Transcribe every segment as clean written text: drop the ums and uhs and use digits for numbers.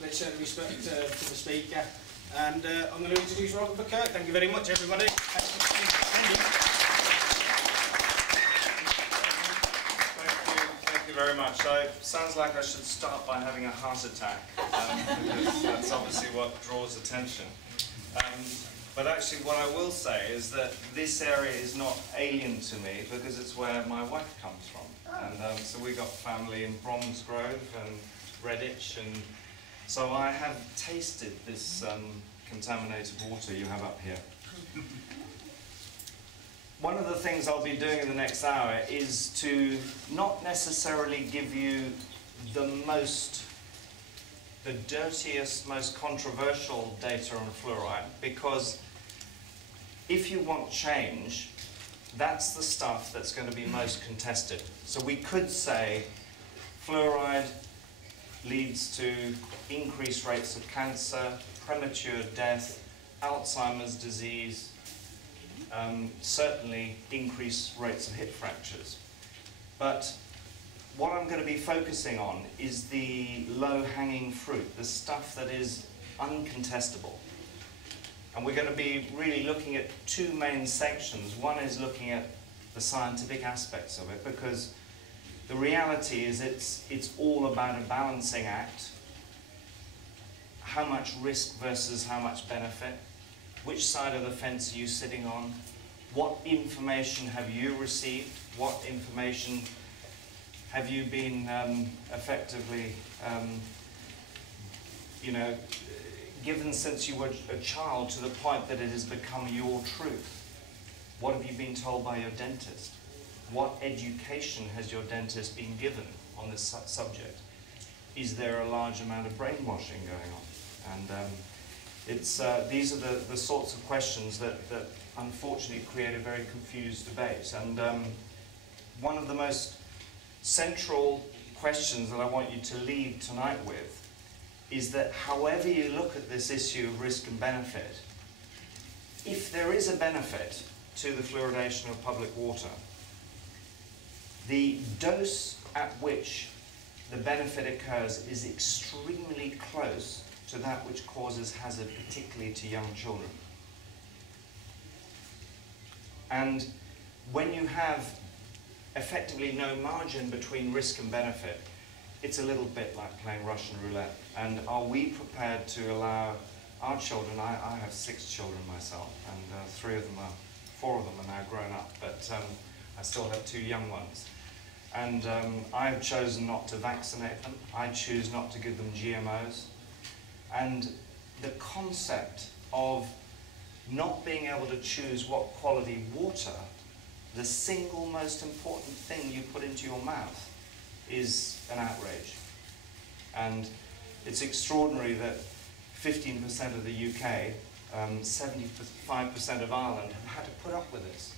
let's show respect to the speaker. And I'm going to introduce Robert Verkerk. Thank you very much, everybody. Thank you very much. So it sounds like I should start by having a heart attack, because that's obviously what draws attention. But actually what I will say is that this area is not alien to me because it's where my wife comes from. And so we got family in Bromsgrove and Redditch, and so I have tasted this contaminated water you have up here. One of the things I'll be doing in the next hour is to not necessarily give you the dirtiest, most controversial data on fluoride, because if you want change, that's the stuff that's going to be most contested. So we could say fluoride leads to increased rates of cancer, premature death, Alzheimer's disease, certainly increased rates of hip fractures. But what I'm going to be focusing on is the low-hanging fruit, the stuff that is uncontestable. And we're going to be really looking at two main sections. One is looking at the scientific aspects of it, because the reality is it's all about a balancing act. How much risk versus how much benefit? Which side of the fence are you sitting on? What information have you received? What information have you been effectively, given since you were a child to the point that it has become your truth? What have you been told by your dentist? What education has your dentist been given on this subject? Is there a large amount of brainwashing going on? And these are the sorts of questions that unfortunately create a very confused debate. And one of the most central questions that I want you to leave tonight with is that however you look at this issue of risk and benefit, if there is a benefit to the fluoridation of public water, the dose at which the benefit occurs is extremely close to that which causes hazard, particularly to young children. And when you have effectively no margin between risk and benefit, it's a little bit like playing Russian roulette. And are we prepared to allow our children, I have 6 children myself, and 4 of them are now grown up, but I still have 2 young ones. And I've chosen not to vaccinate them. I choose not to give them GMOs. And the concept of not being able to choose what quality water, the single most important thing you put into your mouth, is an outrage. And it's extraordinary that 15% of the UK, 75% of Ireland have had to put up with this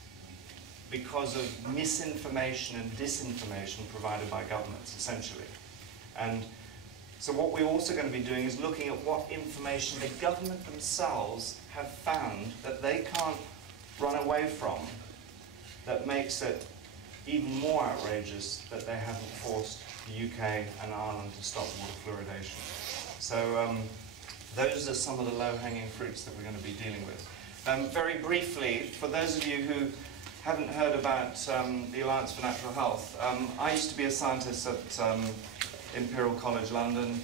because of misinformation and disinformation provided by governments, essentially. And so what we're also going to be doing is looking at what information the government themselves have found that they can't run away from, that makes it even more outrageous that they haven't forced the UK and Ireland to stop water fluoridation. So those are some of the low-hanging fruits that we're going to be dealing with. Very briefly, for those of you who haven't heard about the Alliance for Natural Health, I used to be a scientist at Imperial College London,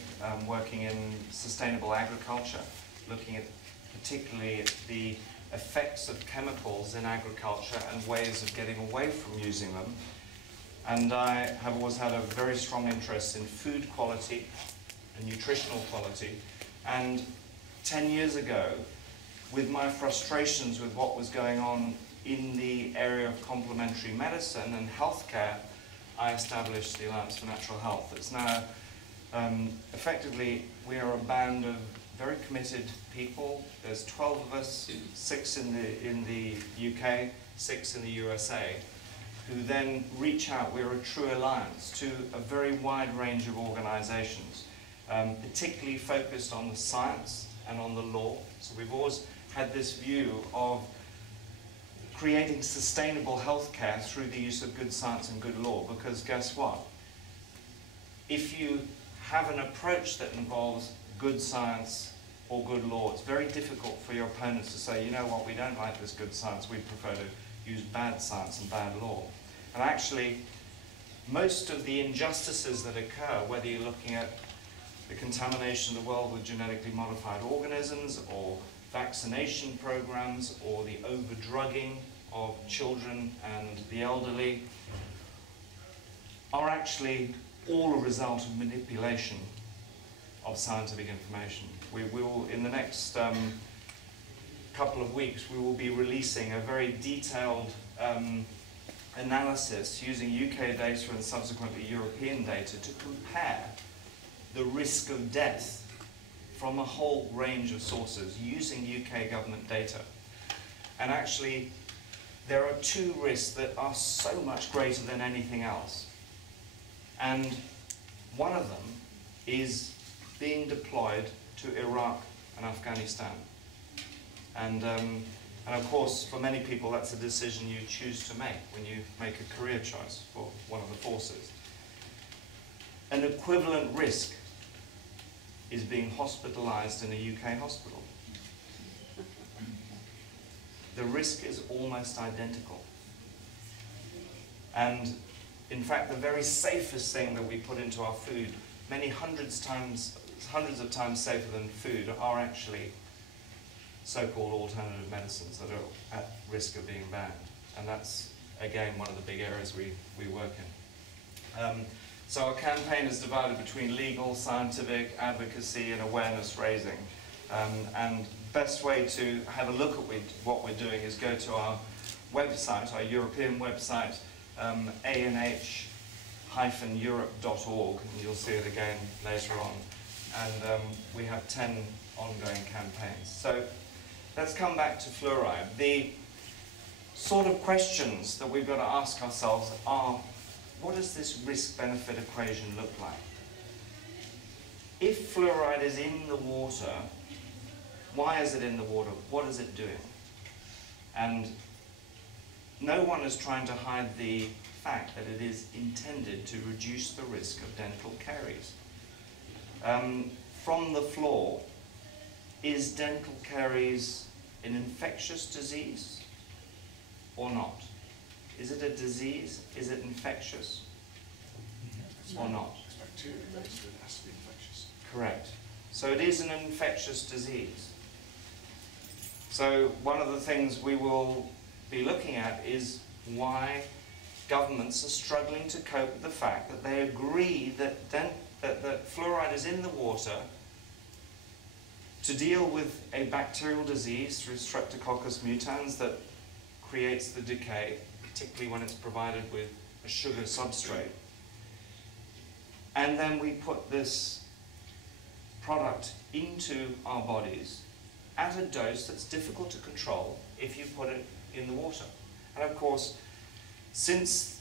working in sustainable agriculture, looking at particularly the effects of chemicals in agriculture and ways of getting away from using them. And I have always had a very strong interest in food quality and nutritional quality. And 10 years ago, with my frustrations with what was going on in the area of complementary medicine and healthcare, I established the Alliance for Natural Health. It's now, effectively, we are a band of very committed people. There's 12 of us, 6 in the UK, 6 in the USA, who then reach out. We're a true alliance to a very wide range of organizations, particularly focused on the science and on the law. So we've always had this view of creating sustainable healthcare through the use of good science and good law, because guess what? If you have an approach that involves good science or good law. It's very difficult for your opponents to say, you know what, we don't like this good science, we prefer to use bad science and bad law. And actually, most of the injustices that occur, whether you're looking at the contamination of the world with genetically modified organisms, or vaccination programs, or the over-drugging of children and the elderly, are actually all a result of manipulation of scientific information. We will, in the next couple of weeks, we will be releasing a very detailed analysis using UK data and subsequently European data to compare the risk of death from a whole range of sources using UK government data. And actually, there are two risks that are so much greater than anything else. And one of them is being deployed to Iraq and Afghanistan. And of course, for many people, that's a decision you choose to make when you make a career choice for one of the forces. An equivalent risk is being hospitalized in a UK hospital. The risk is almost identical. And in fact, the very safest thing that we put into our food, many hundreds of times safer than food, are actually so-called alternative medicines that are at risk of being banned. And that's, again, one of the big areas we work in. So our campaign is divided between legal, scientific, advocacy, and awareness raising. And best way to have a look at what we're doing is go to our website, our European website, anh-europe.org, and you'll see it again later on. And we have 10 ongoing campaigns. So let's come back to fluoride. The sort of questions that we've got to ask ourselves are, what does this risk-benefit equation look like? If fluoride is in the water, why is it in the water? What is it doing? And no one is trying to hide the fact that it is intended to reduce the risk of dental caries. From the floor, is dental caries an infectious disease or not? Is it a disease? Is it infectious or not? It's bacteria based, so it has to be infectious. Correct. So it is an infectious disease. So one of the things we will be looking at is why governments are struggling to cope with the fact that they agree that fluoride is in the water to deal with a bacterial disease through Streptococcus mutans that creates the decay, particularly when it's provided with a sugar substrate. And then we put this product into our bodies at a dose that's difficult to control if you put it in the water. And of course, since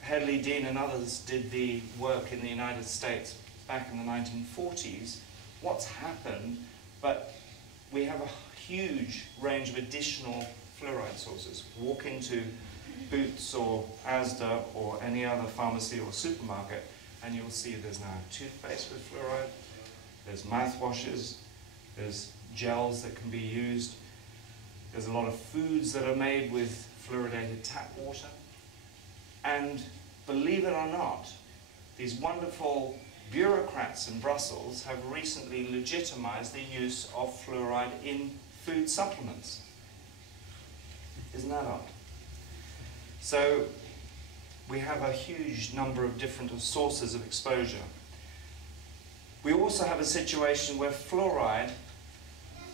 Hedley Dean and others did the work in the United States back in the 1940s, what's happened, but we have a huge range of additional fluoride sources. Walk into Boots or Asda or any other pharmacy or supermarket and you'll see there's now toothpaste with fluoride, there's mouthwashes, there's gels that can be used, there's a lot of foods that are made with fluoridated tap water, and believe it or not, these wonderful bureaucrats in Brussels have recently legitimized the use of fluoride in food supplements. Isn't that odd? So we have a huge number of different sources of exposure. We also have a situation where fluoride,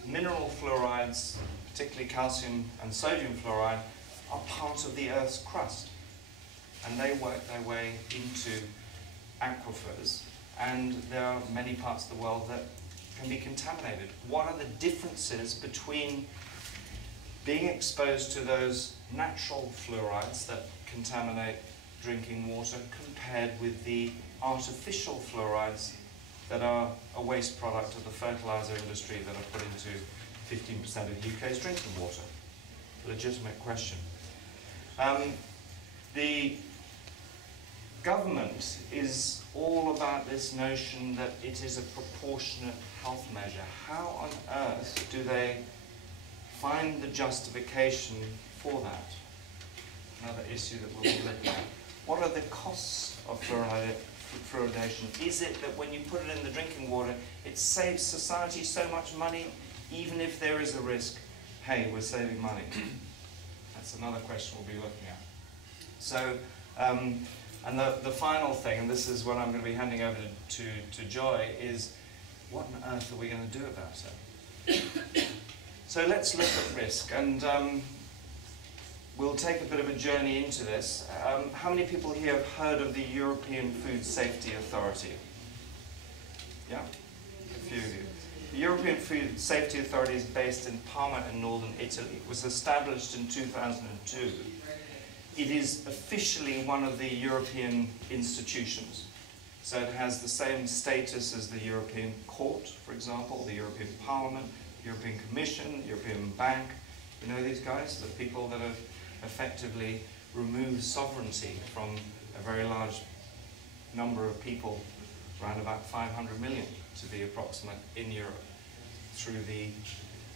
mineral fluorides, particularly calcium and sodium fluoride, are part of the Earth's crust. And they work their way into aquifers. And there are many parts of the world that can be contaminated. What are the differences between being exposed to those natural fluorides that contaminate drinking water compared with the artificial fluorides that are a waste product of the fertilizer industry that are put into 15% of the UK's drinking water? Legitimate question. The government is all about this notion that it is a proportionate health measure. How on earth do they find the justification for that? Another issue that we'll be looking at. What are the costs of fluoridation? Is it that when you put it in the drinking water, it saves society so much money, even if there is a risk? Hey, we're saving money. That's another question we'll be looking at. So, and the final thing, and this is what I'm going to be handing over to Joy, is what on earth are we going to do about it? So let's look at risk, and we'll take a bit of a journey into this. How many people here have heard of the European Food Safety Authority? Yeah? A few of you. The European Food Safety Authority is based in Parma in northern Italy. It was established in 2002. It is officially one of the European institutions. So it has the same status as the European Court, for example, the European Parliament, the European Commission, the European Bank. You know these guys? The people that have effectively removed sovereignty from a very large number of people, around about 500 million to be approximate, in Europe, through the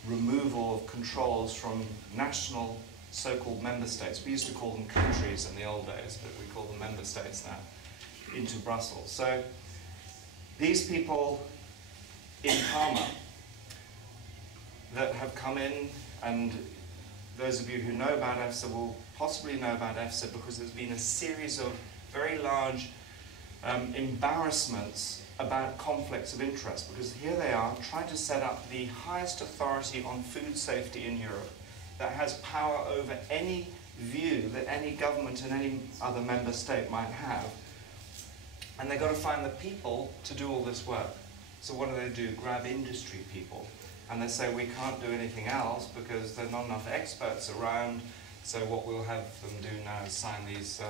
removal of controls from national so-called member states. We used to call them countries in the old days, but we call them member states now, into Brussels. So these people in Parma that have come in, and those of you who know about EFSA will possibly know about EFSA because there's been a series of very large embarrassments about conflicts of interest, because here they are trying to set up the highest authority on food safety in Europe that has power over any view that any government in any other member state might have. And they've got to find the people to do all this work. So what do? Grab industry people. And they say, we can't do anything else because there are not enough experts around, so what we'll have them do now is sign these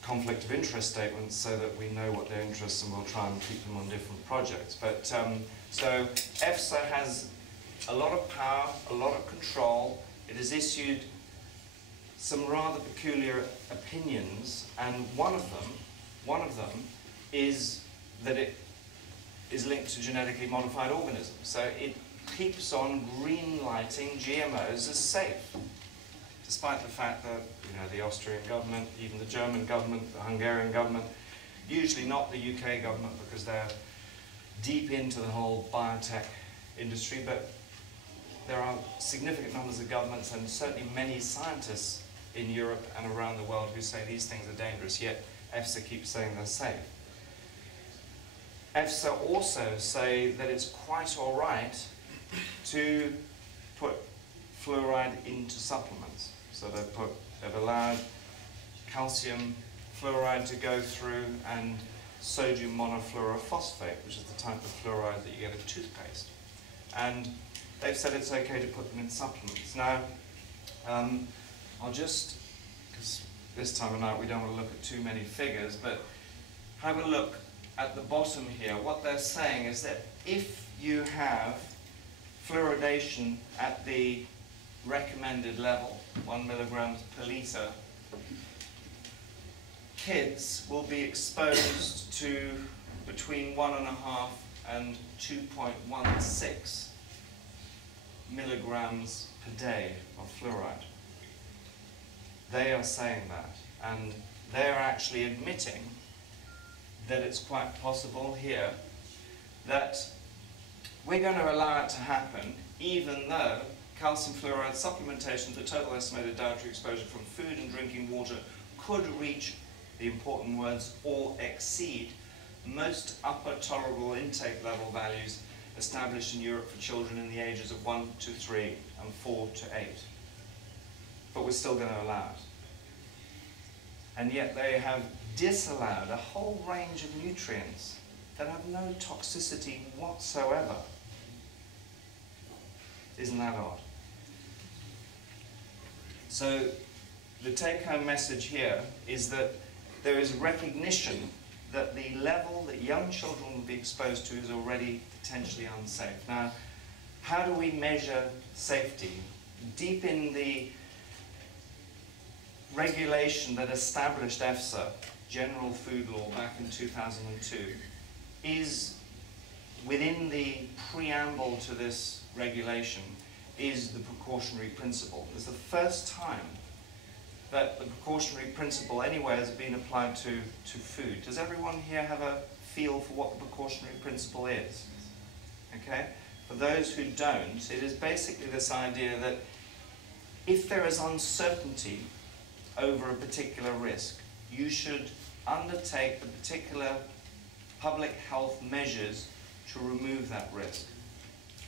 conflict of interest statements so that we know what their interests and we'll try and keep them on different projects. But so EFSA has a lot of power, a lot of control. It has issued some rather peculiar opinions, and one of them is that it is linked to genetically modified organisms. So it keeps on green-lighting GMOs as safe, despite the fact that, you know, the Austrian government, even the German government, the Hungarian government, usually not the UK government because they're deep into the whole biotech industry, but there are significant numbers of governments and certainly many scientists in Europe and around the world who say these things are dangerous, yet EFSA keeps saying they're safe. EFSA also say that it's quite all right to put fluoride into supplements. So they've allowed calcium fluoride to go through and sodium monofluorophosphate, which is the type of fluoride that you get in toothpaste. And they've said it's okay to put them in supplements. Now, I'll just, because this time of night we don't want to look at too many figures, but have a look at the bottom here. What they're saying is that if you have fluoridation at the recommended level, 1 milligrams per litre, kids will be exposed to between 1.5 and 2.16 milligrams per day of fluoride. They are saying that, and they are actually admitting that it's quite possible here that we're going to allow it to happen, even though calcium fluoride supplementation, the total estimated dietary exposure from food and drinking water could reach, the important words, or exceed most upper tolerable intake level values established in Europe for children in the ages of 1 to 3 and 4 to 8. But we're still going to allow it. And yet they have disallowed a whole range of nutrients that have no toxicity whatsoever. Isn't that odd? So the take-home message here is that there is recognition that the level that young children will be exposed to is already potentially unsafe. Now, how do we measure safety? Deep in the regulation that established EFSA general food law back in 2002 is, within the preamble to this regulation, is the precautionary principle. It's the first time that the precautionary principle anywhere has been applied to food. Does everyone here have a feel for what the precautionary principle is? Okay? For those who don't, it is basically this idea that if there is uncertainty over a particular risk, you should undertake the particular public health measures to remove that risk.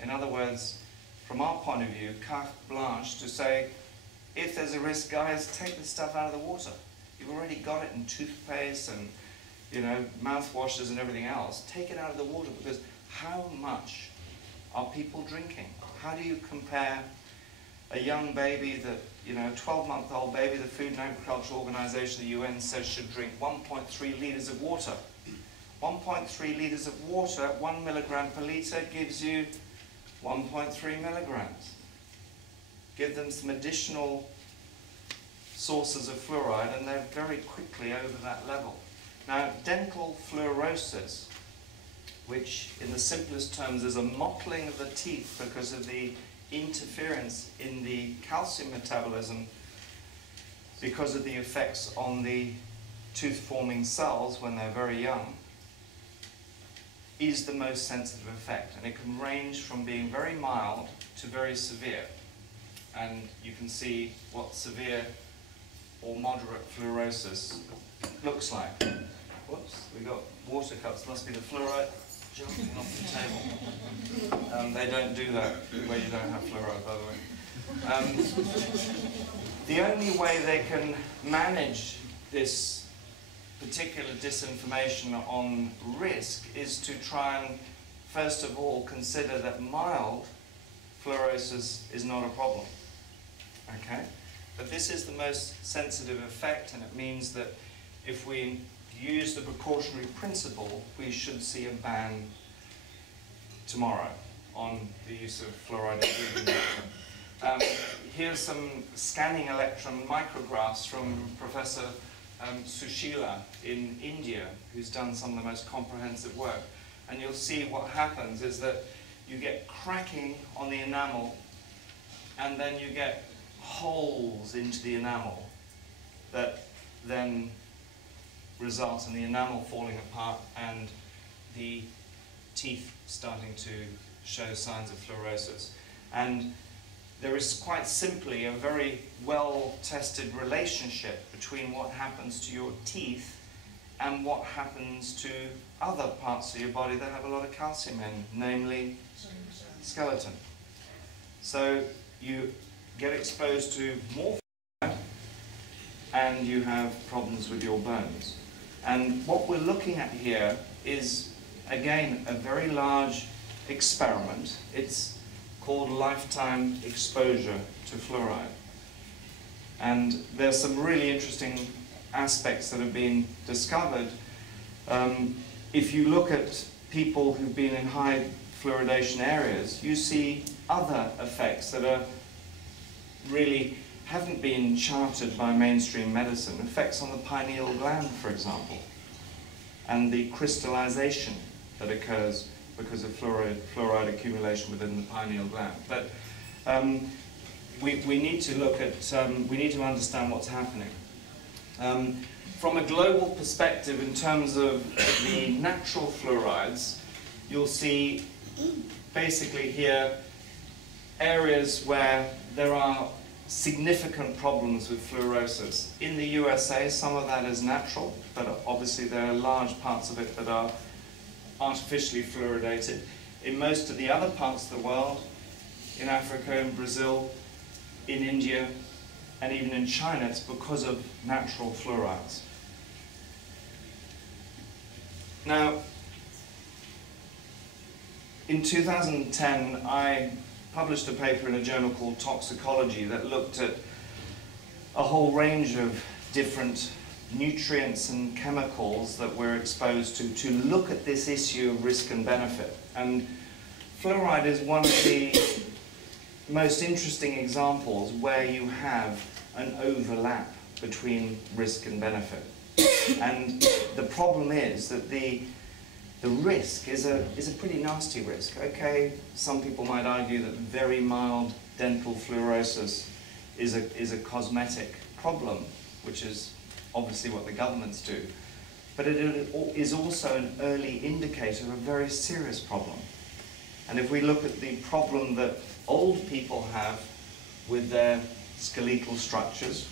In other words, from our point of view, carte blanche to say, if there's a risk, guys, take this stuff out of the water. You've already got it in toothpaste and, you know, mouthwashes and everything else. Take it out of the water, because how much are people drinking? How do you compare a young baby that, you know, 12-month-old baby, the Food and Agriculture Organization, the UN, says should drink 1.3 litres of water. 1.3 litres of water at 1 milligram per litre gives you 1.3 milligrams. Give them some additional sources of fluoride and they're very quickly over that level. Now, dental fluorosis, which in the simplest terms is a mottling of the teeth because of the interference in the calcium metabolism because of the effects on the tooth-forming cells when they're very young, is the most sensitive effect. And it can range from being very mild to very severe. And you can see what severe or moderate fluorosis looks like. Whoops, we got water cups. Must be the fluoride jumping off the table. They don't do that where you don't have fluoride, by the way. The only way they can manage this particular disinformation on risk is to try and, first of all, consider that mild fluorosis is not a problem. Okay? But this is the most sensitive effect, and it means that if we use the precautionary principle, we should see a ban tomorrow on the use of fluoride in food. Here's some scanning electron micrographs from Professor Sushila in India, who's done some of the most comprehensive work. And you'll see what happens is that you get cracking on the enamel, and then you get holes into the enamel that then result in the enamel falling apart and the teeth starting to show signs of fluorosis. And there is quite simply a very well-tested relationship between what happens to your teeth and what happens to other parts of your body that have a lot of calcium in, namely skeleton. So you get exposed to more fluoride and you have problems with your bones. And what we're looking at here is, again, a very large experiment. It's called lifetime exposure to fluoride. And there's some really interesting aspects that have been discovered. If you look at people who've been in high fluoridation areas, you see other effects that are really haven't been charted by mainstream medicine. Effects on the pineal gland, for example, and the crystallization that occurs because of fluoride accumulation within the pineal gland. But we need to look at, we need to understand what's happening. From a global perspective, in terms of the natural fluorides, you'll see basically here areas where there are significant problems with fluorosis. In the USA, some of that is natural, but obviously there are large parts of it that are artificially fluoridated. In most of the other parts of the world, in Africa, in Brazil, in India, and even in China, it's because of natural fluorides. Now, in 2010, I published a paper in a journal called Toxicology that looked at a whole range of different nutrients and chemicals that we're exposed to look at this issue of risk and benefit. And fluoride is one of the most interesting examples where you have an overlap between risk and benefit. And the problem is that the risk is a pretty nasty risk. Okay, some people might argue that very mild dental fluorosis is a cosmetic problem, which is obviously what the governments do. But it is also an early indicator of a very serious problem. And if we look at the problem that old people have with their skeletal structures,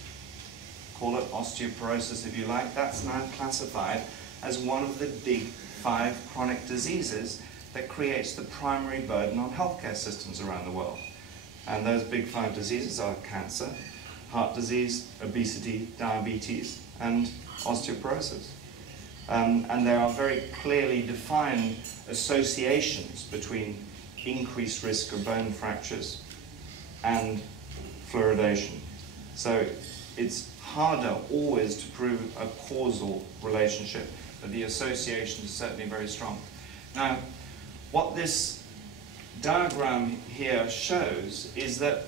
call it osteoporosis if you like, that's now classified as one of the big 5 chronic diseases that creates the primary burden on healthcare systems around the world. And those big 5 diseases are cancer, heart disease, obesity, diabetes, and osteoporosis. And there are very clearly defined associations between increased risk of bone fractures and fluoridation. So it's harder always to prove a causal relationship, but the association is certainly very strong. Now, what this diagram here shows is that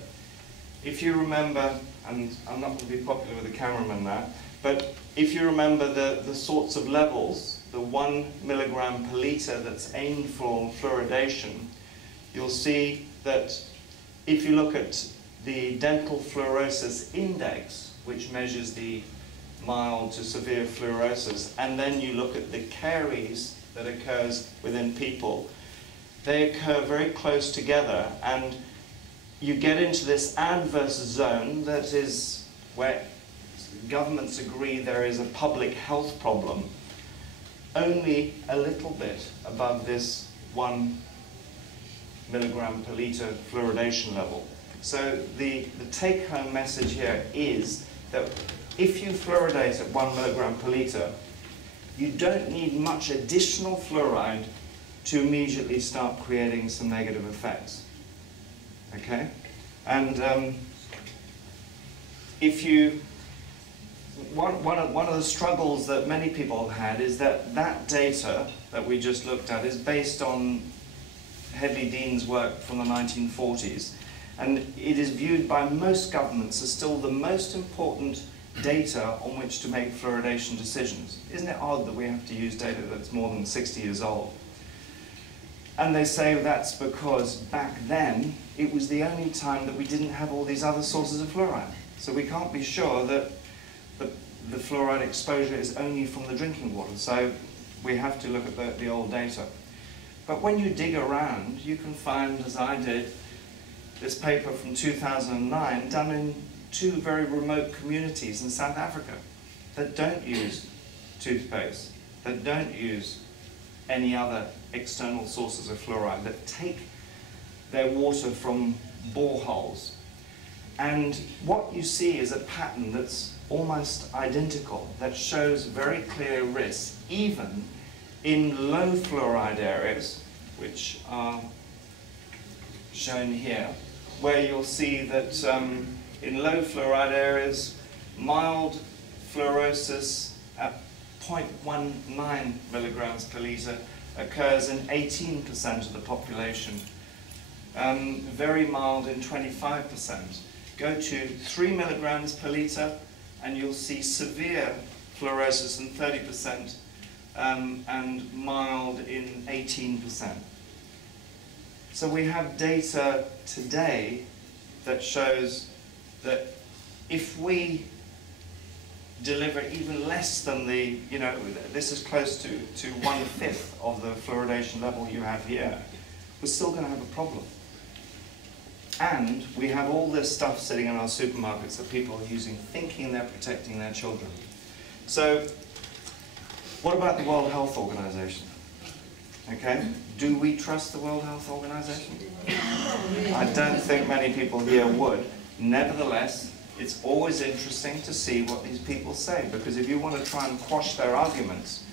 if you remember, and I'm not going to be popular with the cameraman now, but if you remember the sorts of levels, the 1 milligram per litre that's aimed for fluoridation, you'll see that if you look at the dental fluorosis index, which measures the mild to severe fluorosis, and then you look at the caries that occurs within people, they occur very close together, and you get into this adverse zone that is where governments agree there is a public health problem, only a little bit above this 1 milligram per litre fluoridation level. So the take-home message here is that if you fluoridate at 1 milligram per litre, you don't need much additional fluoride to immediately start creating some negative effects. Okay? And if you... One of the struggles that many people have had is that that data that we just looked at is based on Hedley Dean's work from the 1940s, and it is viewed by most governments as still the most important data on which to make fluoridation decisions. Isn't it odd that we have to use data that's more than 60 years old? And they say that's because back then it was the only time that we didn't have all these other sources of fluoride. So we can't be sure that the fluoride exposure is only from the drinking water. So we have to look at the old data. But when you dig around, you can find, as I did, this paper from 2009 done in 2 very remote communities in South Africa that don't use toothpaste, that don't use any other external sources of fluoride, that take their water from boreholes. And what you see is a pattern that's almost identical, that shows very clear risks, even in low fluoride areas, which are shown here, where you'll see that in low fluoride areas, mild fluorosis at 0.19 milligrams per litre occurs in 18% of the population, very mild in 25%. Go to 3 milligrams per litre and you'll see severe fluorosis in 30% and mild in 18%. So we have data today that shows that if we deliver even less than the, this is close to 1/5 of the fluoridation level you have here, we're still going to have a problem. And we have all this stuff sitting in our supermarkets that people are using, thinking they're protecting their children. So, what about the World Health Organization? Okay, do we trust the World Health Organization? I don't think many people here would. Nevertheless, it's always interesting to see what these people say, because if you want to try and quash their arguments,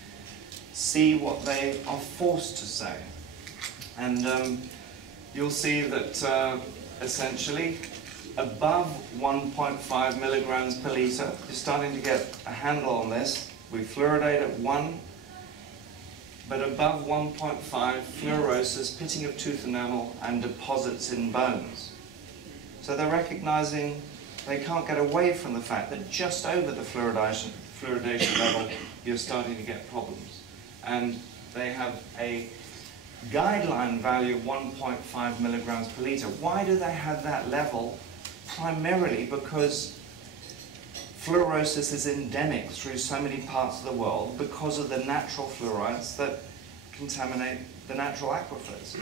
see what they are forced to say. And you'll see that essentially above 1.5 milligrams per litre, you're starting to get a handle on this. We fluoridate at 1, but above 1.5, fluorosis, pitting of tooth enamel, and deposits in bones. So they're recognizing they can't get away from the fact that just over the fluoridation level, you're starting to get problems. And they have a guideline value of 1.5 milligrams per litre. Why do they have that level? Primarily because fluorosis is endemic through so many parts of the world because of the natural fluorides that contaminate the natural aquifers.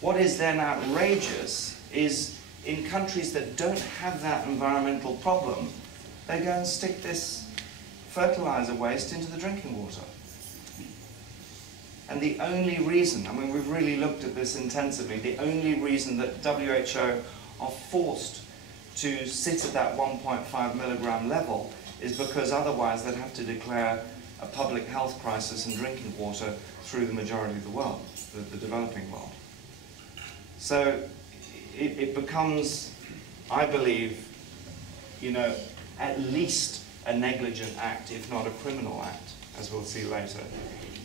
What is then outrageous is in countries that don't have that environmental problem, they go and stick this fertilizer waste into the drinking water. And the only reason, I mean, we've really looked at this intensively, the only reason that WHO are forced to sit at that 1.5 milligram level is because otherwise they'd have to declare a public health crisis in drinking water through the majority of the world, the developing world. So it becomes, I believe, you know, at least a negligent act, if not a criminal act, as we'll see later,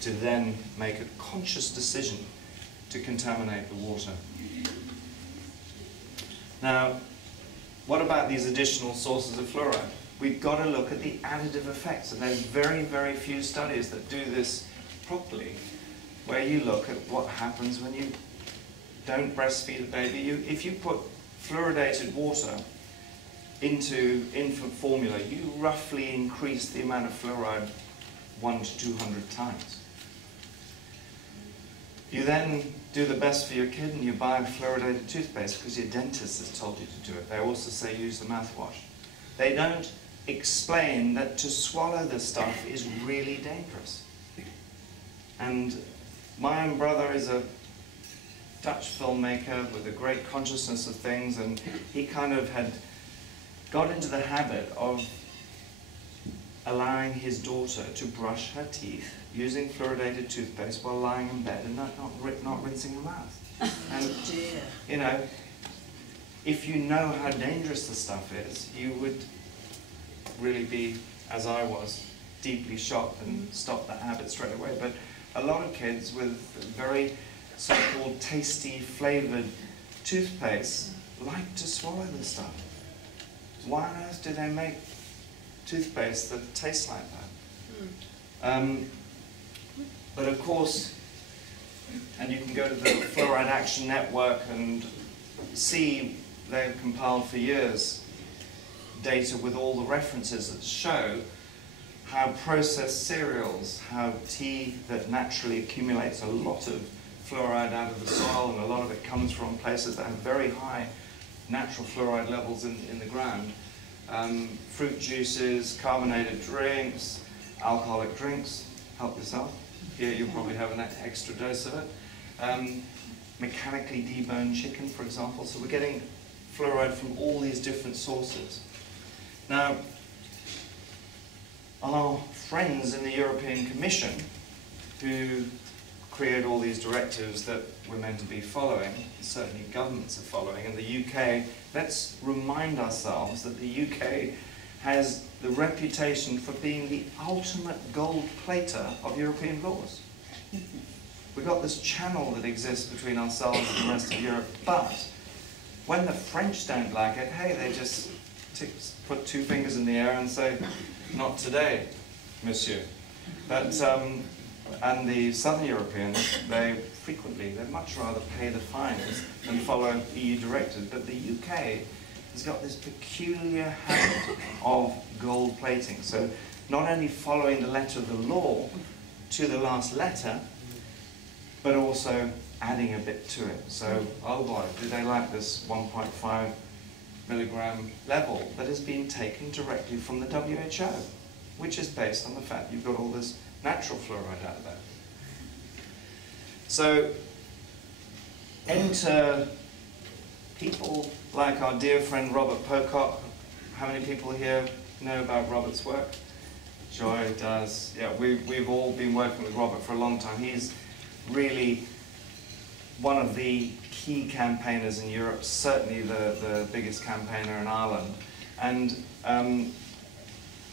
to then make a conscious decision to contaminate the water. Now, what about these additional sources of fluoride? We've got to look at the additive effects, and there's very, very few studies that do this properly, where you look at what happens when you don't breastfeed a baby. If you put fluoridated water into infant formula, you roughly increase the amount of fluoride 100 to 200 times. You then do the best for your kid and you buy a fluoridated toothpaste because your dentist has told you to do it. They also say use the mouthwash. They don't explain that to swallow this stuff is really dangerous. And my own brother is a Dutch filmmaker with a great consciousness of things, and he kind of had got into the habit of allowing his daughter to brush her teeth using fluoridated toothpaste while lying in bed and not rinsing her mouth. And, you know, if you know how dangerous the stuff is, you would really be, as I was, deeply shocked and stop that habit straight away. But a lot of kids with very so-called tasty, flavored toothpaste like to swallow this stuff. Why on earth do they make toothpaste that tastes like that? But of course, and you can go to the Fluoride Action Network and see they've compiled for years data with all the references that show how processed cereals, how tea that naturally accumulates a lot of fluoride out of the soil, and a lot of it comes from places that have very high natural fluoride levels in the ground. Fruit juices, carbonated drinks, alcoholic drinks, help yourself. Here you'll probably have an extra dose of it. Mechanically deboned chicken, for example. So we're getting fluoride from all these different sources. Now, our friends in the European Commission, who create all these directives that we're meant to be following, certainly governments are following, in the UK, let's remind ourselves that the UK has the reputation for being the ultimate gold plater of European laws. We've got this channel that exists between ourselves and the rest of Europe, but when the French don't like it, hey, they just put two fingers in the air and say, not today, monsieur. But, and the Southern Europeans, they'd much rather pay the fines than follow EU directives. But the UK has got this peculiar habit of gold plating. So not only following the letter of the law to the last letter, but also adding a bit to it. So, oh boy, do they like this 1.5 milligram level that has been taken directly from the WHO, which is based on the fact you've got all this natural fluoride out of there. So, enter people like our dear friend Robert Pocock. How many people here know about Robert's work? Joy does. Yeah, we've all been working with Robert for a long time. He's really one of the key campaigners in Europe, certainly the biggest campaigner in Ireland. And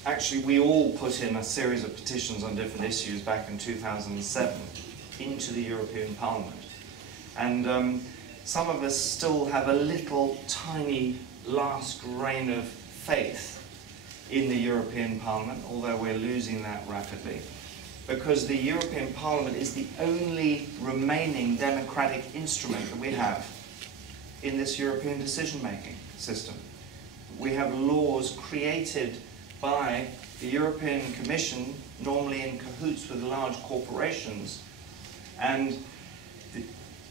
actually, we all put in a series of petitions on different issues back in 2007 into the European Parliament. And some of us still have a little tiny last grain of faith in the European Parliament, although we're losing that rapidly, because the European Parliament is the only remaining democratic instrument that we have in this European decision-making system. We have laws created by the European Commission, normally in cahoots with large corporations, and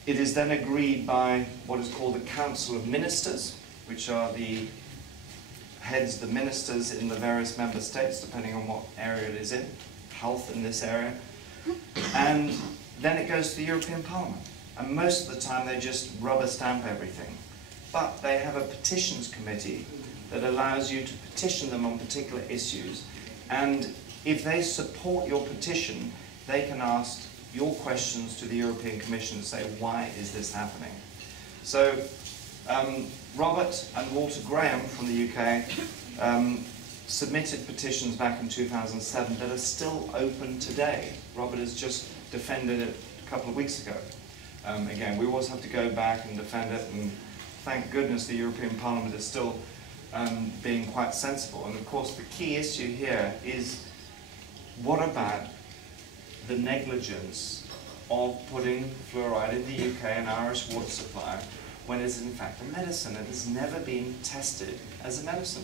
it is then agreed by what is called the Council of Ministers, which are the heads, the ministers in the various member states, depending on what area it is in, health in this area, and then it goes to the European Parliament. And most of the time they just rubber stamp everything. But they have a petitions committee that allows you to petition them on particular issues, and if they support your petition, they can ask your questions to the European Commission and say, why is this happening? So Robert and Walter Graham from the UK submitted petitions back in 2007 that are still open today. Robert has just defended it a couple of weeks ago. Again, we always have to go back and defend it, and thank goodness the European Parliament is still being quite sensible. And of course the key issue here is, what about the negligence of putting fluoride in the UK and Irish water supply when it is in fact a medicine? It has never been tested as a medicine.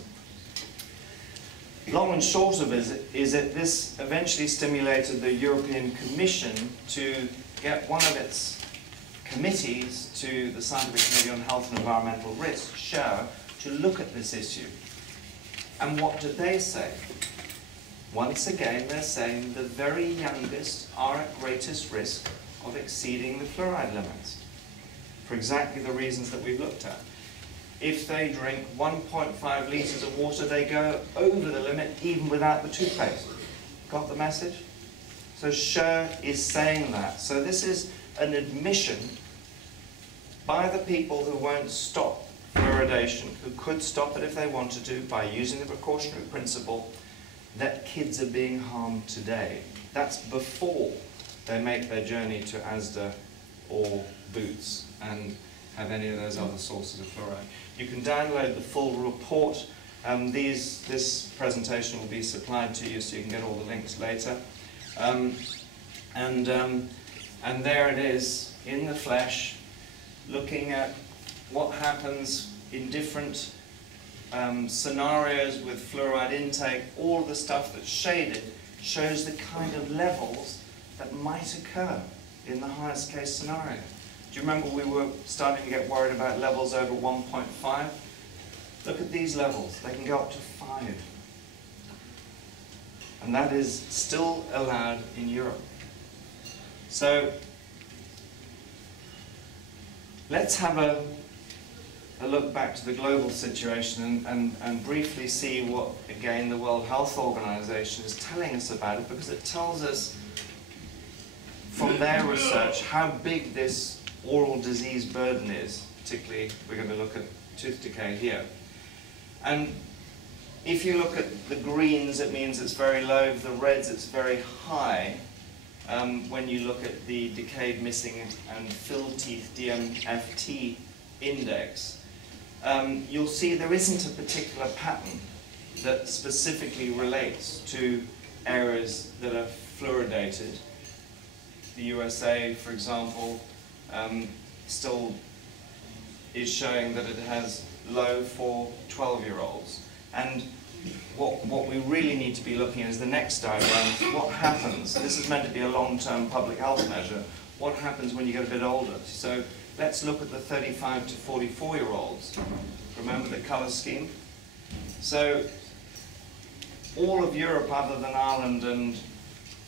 Long and short of it is that this eventually stimulated the European Commission to get one of its committees to the Scientific Committee on Health and Environmental Risk, SCHER, to look at this issue. And what did they say? Once again, they're saying the very youngest are at greatest risk of exceeding the fluoride limits, for exactly the reasons that we've looked at. If they drink 1.5 litres of water, they go over the limit even without the toothpaste. Got the message? So SCHER is saying that. So this is an admission by the people who won't stop fluoridation, who could stop it if they wanted to by using the precautionary principle, that kids are being harmed today. That's before they make their journey to Asda or Boots and have any of those other sources of fluoride. You can download the full report. This presentation will be supplied to you, so you can get all the links later. And there it is, in the flesh, looking at what happens in different scenarios with fluoride intake. All the stuff that's shaded shows the kind of levels that might occur in the highest case scenario. Do you remember we were starting to get worried about levels over 1.5? Look at these levels. They can go up to 5. And that is still allowed in Europe. So let's have a look back to the global situation and briefly see what, again, the World Health Organization is telling us about it, because it tells us from their research how big this oral disease burden is. Particularly, we're going to look at tooth decay here. And if you look at the greens, it means it's very low. If the reds, it's very high. When you look at the decayed, missing, and filled teeth DMFT index, you'll see there isn't a particular pattern that specifically relates to areas that are fluoridated. The USA, for example, still is showing that it has low for 12-year-olds. And what we really need to be looking at is the next diagram. What happens? This is meant to be a long-term public health measure. What happens when you get a bit older? So let's look at the 35 to 44-year-olds. Remember the colour scheme? So all of Europe, other than Ireland and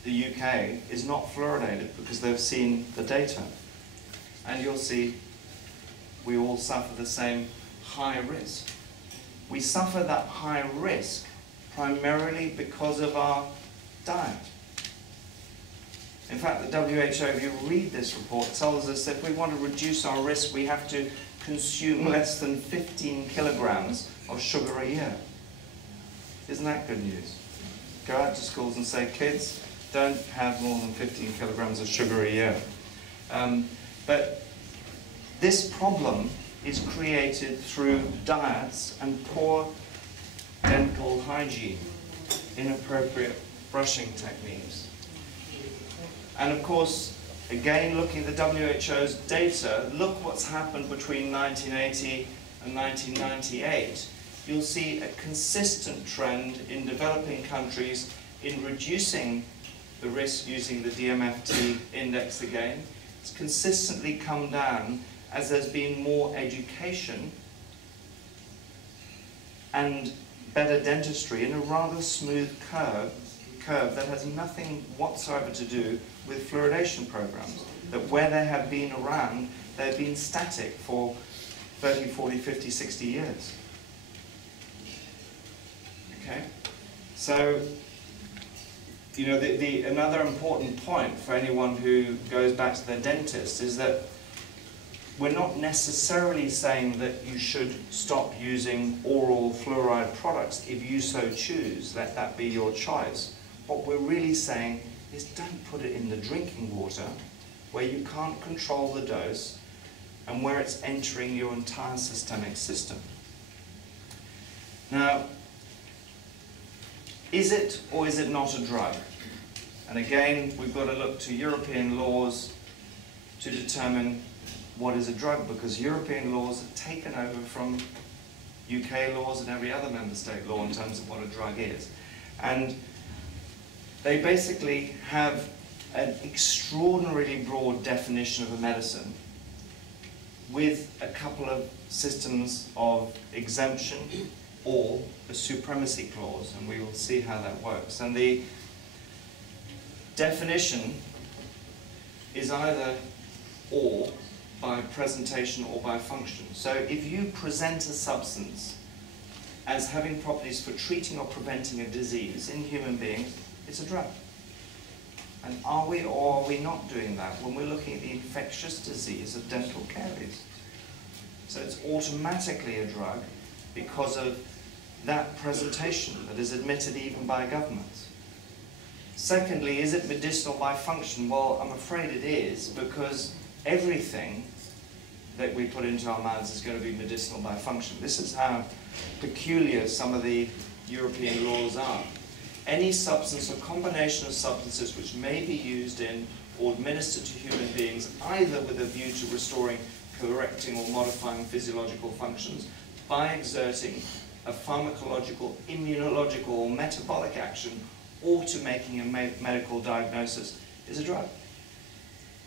the UK, is not fluoridated because they've seen the data. And you'll see we all suffer the same high risk. We suffer that high risk primarily because of our diet. In fact, the WHO, if you read this report, tells us that if we want to reduce our risk, we have to consume less than 15 kilograms of sugar a year. Isn't that good news? Go out to schools and say, kids, don't have more than 15 kilograms of sugar a year. But this problem is created through diets and poor dental hygiene, inappropriate brushing techniques. And of course, again, looking at the WHO's data, look what's happened between 1980 and 1998. You'll see a consistent trend in developing countries in reducing the risk using the DMFT index again. It's consistently come down as there's been more education and better dentistry in a rather smooth curve that has nothing whatsoever to do with fluoridation programs. That where they have been around, they've been static for 30, 40, 50, 60 years. Okay? So, you know, another important point for anyone who goes back to their dentist is that we're not necessarily saying that you should stop using oral fluoride products if you so choose. Let that be your choice. What we're really saying is don't put it in the drinking water where you can't control the dose and where it's entering your entire systemic system. Now, is it or is it not a drug? And again, we've got to look to European laws to determine what is a drug, because European laws have taken over from UK laws and every other member state law in terms of what a drug is. And they basically have an extraordinarily broad definition of a medicine with a couple of systems of exemption or a supremacy clause, and we will see how that works. And the definition is either or by presentation or by function. So if you present a substance as having properties for treating or preventing a disease in human beings, it's a drug. And are we or are we not doing that when we're looking at the infectious disease of dental caries? So it's automatically a drug because of that presentation that is admitted even by governments. Secondly, is it medicinal by function? Well, I'm afraid it is, because everything that we put into our mouths is going to be medicinal by function. This is how peculiar some of the European laws are. Any substance or combination of substances which may be used in or administered to human beings either with a view to restoring, correcting or modifying physiological functions by exerting a pharmacological, immunological or metabolic action or to making a medical diagnosis is a drug.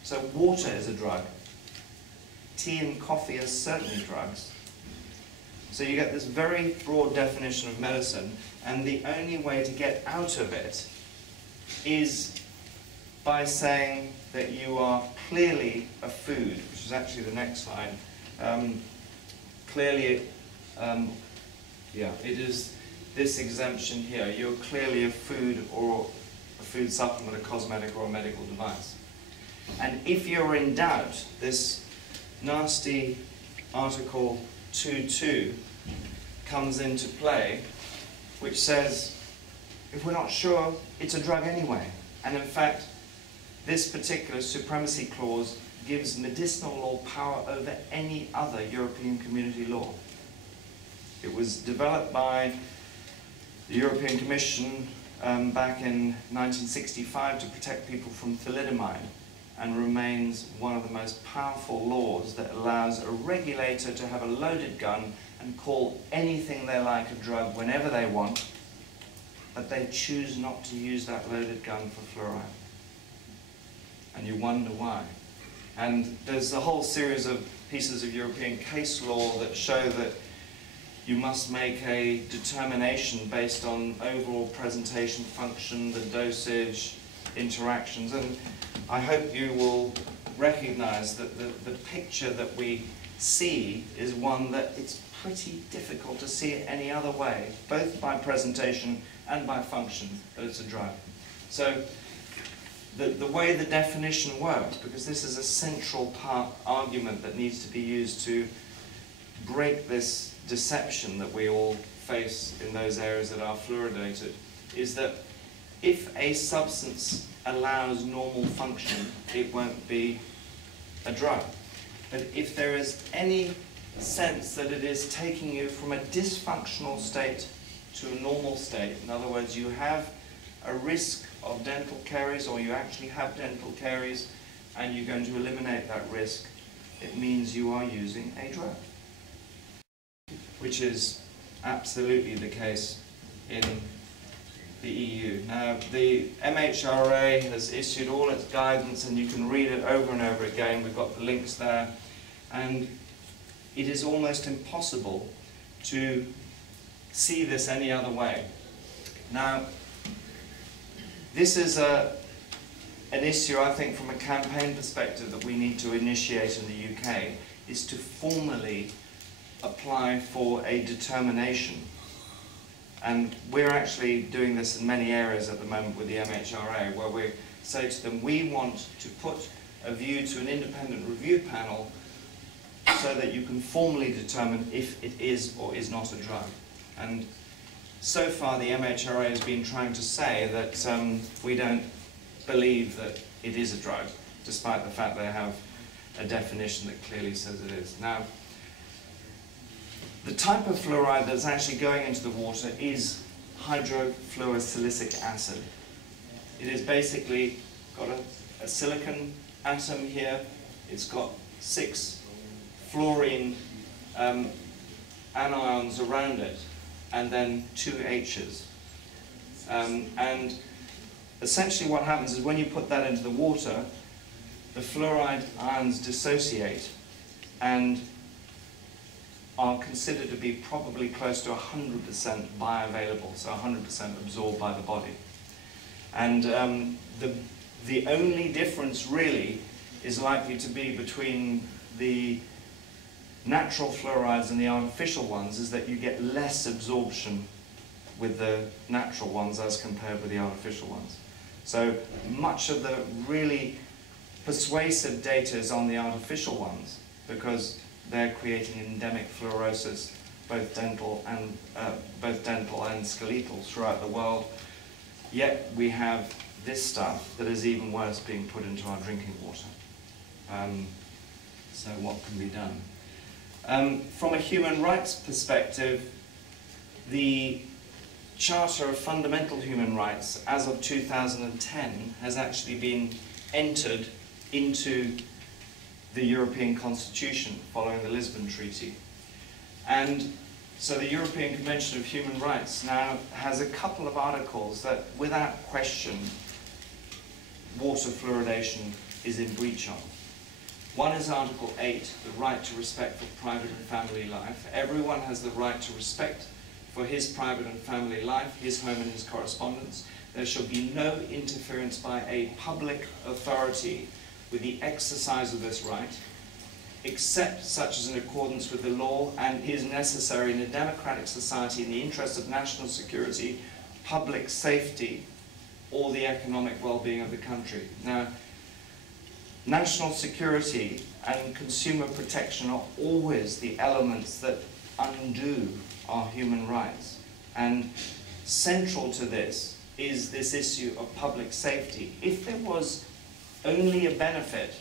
So water is a drug. Tea and coffee are certainly drugs. So you get this very broad definition of medicine, and the only way to get out of it is by saying that you are clearly a food, which is actually the next slide. It is this exemption here. You're clearly a food or a food supplement, a cosmetic or a medical device. And if you're in doubt, this nasty Article 2.2 comes into play, which says, if we're not sure, it's a drug anyway. And in fact, this particular supremacy clause gives medicinal law power over any other European Community law. It was developed by the European Commission back in 1965 to protect people from thalidomide, and remains one of the most powerful laws that allows a regulator to have a loaded gun and call anything they like a drug whenever they want, but they choose not to use that loaded gun for fluoride. And you wonder why. And there's a whole series of pieces of European case law that show that you must make a determination based on overall presentation function, the dosage, interactions, and I hope you will recognize that the picture that we see is one that it's pretty difficult to see it any other way, both by presentation and by function, that it's a drug. So the way the definition works, because this is a central part argument that needs to be used to break this deception that we all face in those areas that are fluoridated, is that if a substance allows normal function, it won't be a drug. But if there is any sense that it is taking you from a dysfunctional state to a normal state, in other words, you have a risk of dental caries, or you actually have dental caries, and you're going to eliminate that risk, it means you are using a drug, which is absolutely the case in the EU. Now, the MHRA has issued all its guidance, and you can read it over and over again. We've got the links there. And it is almost impossible to see this any other way. Now, this is an issue, I think, from a campaign perspective that we need to initiate in the UK, is to formally apply for a determination. And we're actually doing this in many areas at the moment with the MHRA, where we say to them, we want to put a view to an independent review panel so that you can formally determine if it is or is not a drug. And so far the MHRA has been trying to say that we don't believe that it is a drug, despite the fact they have a definition that clearly says it is. Now, the type of fluoride that's actually going into the water is hydrofluorosilicic acid. It is basically got a silicon atom here. It's got 6 fluorine anions around it, and then 2 H's. And essentially what happens is when you put that into the water, the fluoride ions dissociate and are considered to be probably close to 100% bioavailable, so 100% absorbed by the body. And the only difference really is likely to be between the natural fluorides and the artificial ones, is that you get less absorption with the natural ones as compared with the artificial ones. So much of the really persuasive data is on the artificial ones, because they're creating endemic fluorosis, both dental and skeletal throughout the world. Yet we have this stuff that is even worse being put into our drinking water. So what can be done? From a human rights perspective, the Charter of Fundamental Human Rights, as of 2010, has actually been entered into the European Constitution following the Lisbon Treaty. And so the European Convention of Human Rights now has a couple of articles that, without question, water fluoridation is in breach of. One is Article 8, the right to respect for private and family life. Everyone has the right to respect for his private and family life, his home and his correspondence. There shall be no interference by a public authority with the exercise of this right, except such as in accordance with the law and is necessary in a democratic society in the interest of national security, public safety, or the economic well-being of the country. Now, national security and consumer protection are always the elements that undo our human rights. And central to this is this issue of public safety. If there was only a benefit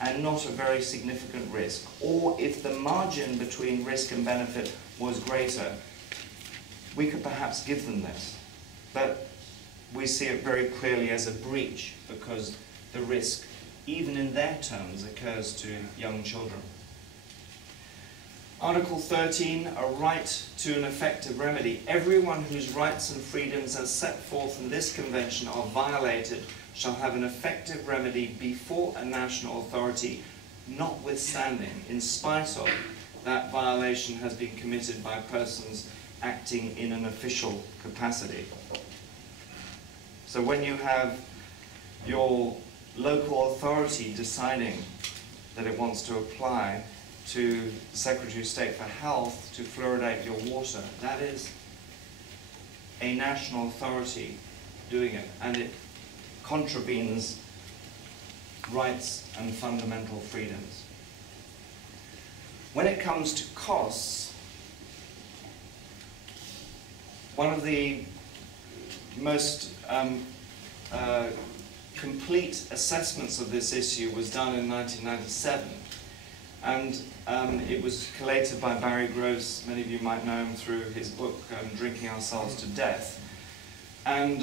and not a very significant risk, or if the margin between risk and benefit was greater, we could perhaps give them this. But we see it very clearly as a breach, because the risk, even in their terms, occurs to young children. Article 13, a right to an effective remedy. Everyone whose rights and freedoms as set forth in this convention are violated shall have an effective remedy before a national authority, notwithstanding, in spite of, that violation has been committed by persons acting in an official capacity. So when you have your local authority deciding that it wants to apply to the Secretary of State for Health to fluoridate your water, that is a national authority doing it, and it contravenes rights and fundamental freedoms. When it comes to costs, one of the most complete assessments of this issue was done in 1997, And it was collated by Barry Groves. Many of you might know him through his book, Drinking Ourselves to Death. And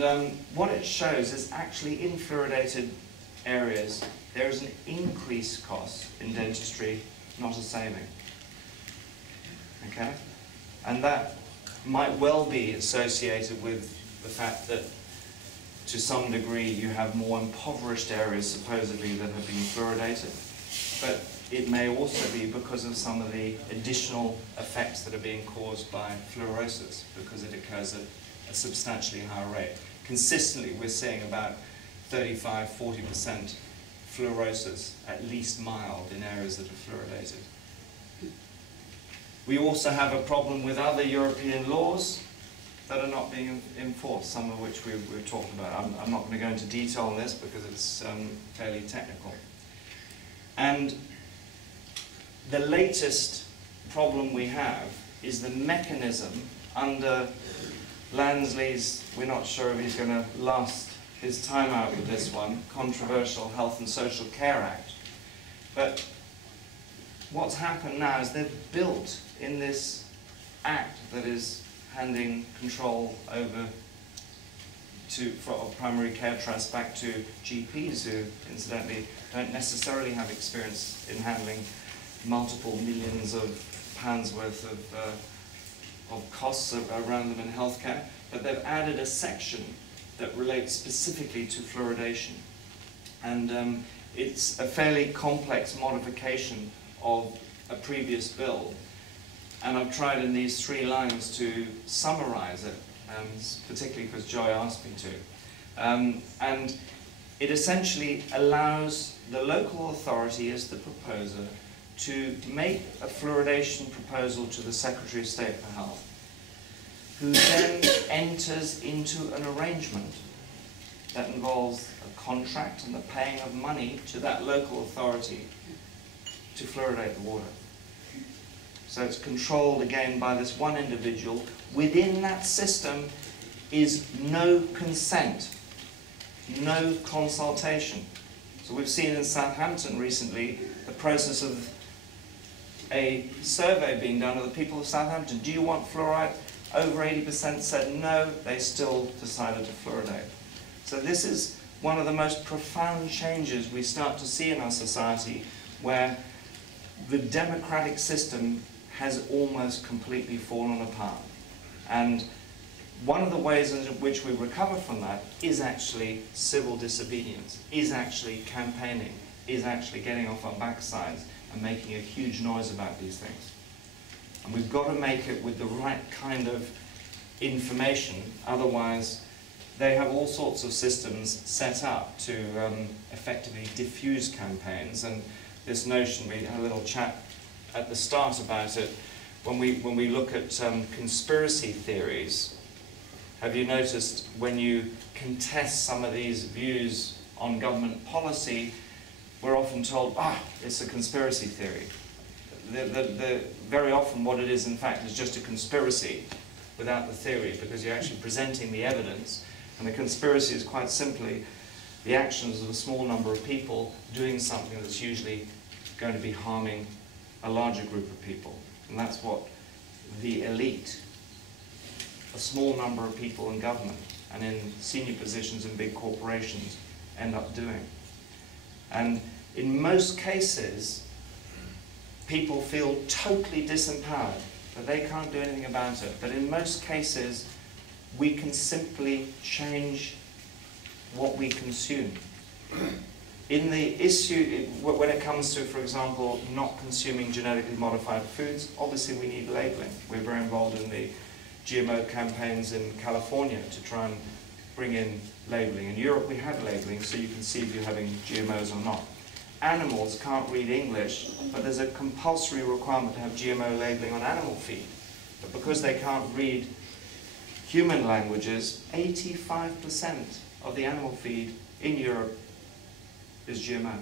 what it shows is actually in fluoridated areas, there is an increased cost in dentistry, not a saving. Okay? And that might well be associated with the fact that to some degree you have more impoverished areas supposedly that have been fluoridated. But it may also be because of some of the additional effects that are being caused by fluorosis, because it occurs at a substantially higher rate. Consistently, we're seeing about 35–40% fluorosis, at least mild, in areas that are fluoridated. We also have a problem with other European laws that are not being enforced, some of which we've talked about. I'm not going to go into detail on this because it's fairly technical. And the latest problem we have is the mechanism under Lansley's, we're not sure if he's going to last his time out with this one, controversial Health and Social Care Act. But what's happened now is they've built in this act that is handing control over for primary care trusts back to GPs who, incidentally, don't necessarily have experience in handling multiple millions of pounds worth of costs around them in healthcare, but they've added a section that relates specifically to fluoridation. And it's a fairly complex modification of a previous bill. And I've tried in these 3 lines to summarize it, particularly because Joy asked me to. And it essentially allows the local authority as the proposer to make a fluoridation proposal to the Secretary of State for Health, who then enters into an arrangement that involves a contract and the paying of money to that local authority to fluoridate the water. So it's controlled again by this one individual. Within that system is no consent, no consultation. So we've seen in Southampton recently the process of a survey being done of the people of Southampton. Do you want fluoride? Over 80% said no, they still decided to fluoridate. So this is one of the most profound changes we start to see in our society, where the democratic system has almost completely fallen apart. And one of the ways in which we recover from that is actually civil disobedience, is actually campaigning, is actually getting off our backsides and making a huge noise about these things. And we've got to make it with the right kind of information, otherwise they have all sorts of systems set up to effectively diffuse campaigns. And this notion, we had a little chat at the start about it, when we look at conspiracy theories. Have you noticed when you contest some of these views on government policy, we're often told, it's a conspiracy theory. Very often what it is, in fact, is just a conspiracy without the theory, because you're actually presenting the evidence, and the conspiracy is quite simply the actions of a small number of people doing something that's usually going to be harming a larger group of people. And that's what the elite, a small number of people in government and in senior positions in big corporations, end up doing. And in most cases, people feel totally disempowered, that they can't do anything about it. But in most cases, we can simply change what we consume. In the issue, when it comes to, for example, not consuming genetically modified foods, obviously we need labeling. We're very involved in the GMO campaigns in California to try and bring in labeling. In Europe we have labeling, so you can see if you're having GMOs or not. Animals can't read English, but there's a compulsory requirement to have GMO labeling on animal feed. But because they can't read human languages, 85% of the animal feed in Europe is GMO.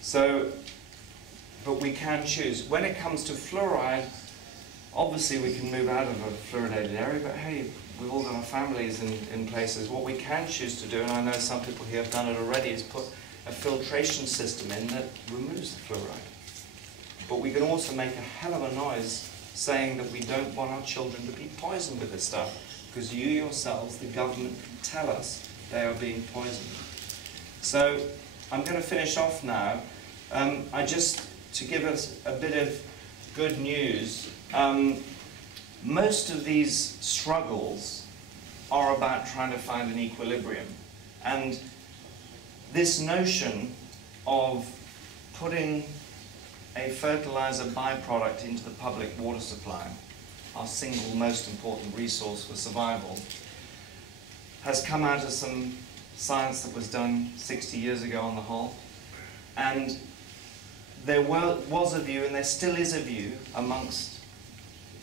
So, but we can choose. When it comes to fluoride, obviously we can move out of a fluoridated area, but hey, we've all got our families in places. What we can choose to do, and I know some people here have done it already, is put a filtration system in that removes the fluoride. But we can also make a hell of a noise saying that we don't want our children to be poisoned with this stuff, because you yourselves, the government, tell us they are being poisoned. So I'm going to finish off now. To give us a bit of good news, most of these struggles are about trying to find an equilibrium. And this notion of putting a fertilizer byproduct into the public water supply, our single most important resource for survival, has come out of some science that was done 60 years ago on the whole. And there was a view, and there still is a view, amongst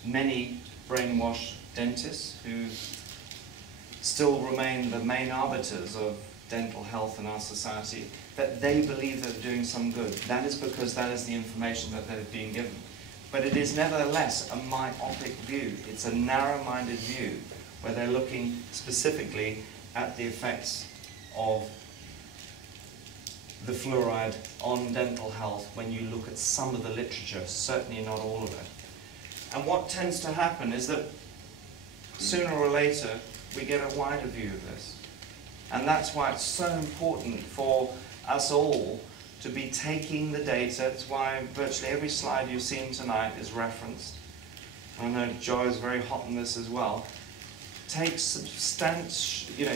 many brainwashed dentists who still remain the main arbiters of dental health in our society, that they believe they're doing some good. That is because that is the information that they're being given. But it is nevertheless a myopic view. It's a narrow-minded view where they're looking specifically at the effects of the fluoride on dental health when you look at some of the literature, certainly not all of it. And what tends to happen is that sooner or later we get a wider view of this. And that's why it's so important for us all to be taking the data. That's why virtually every slide you've seen tonight is referenced. I know Joy is very hot on this as well. Take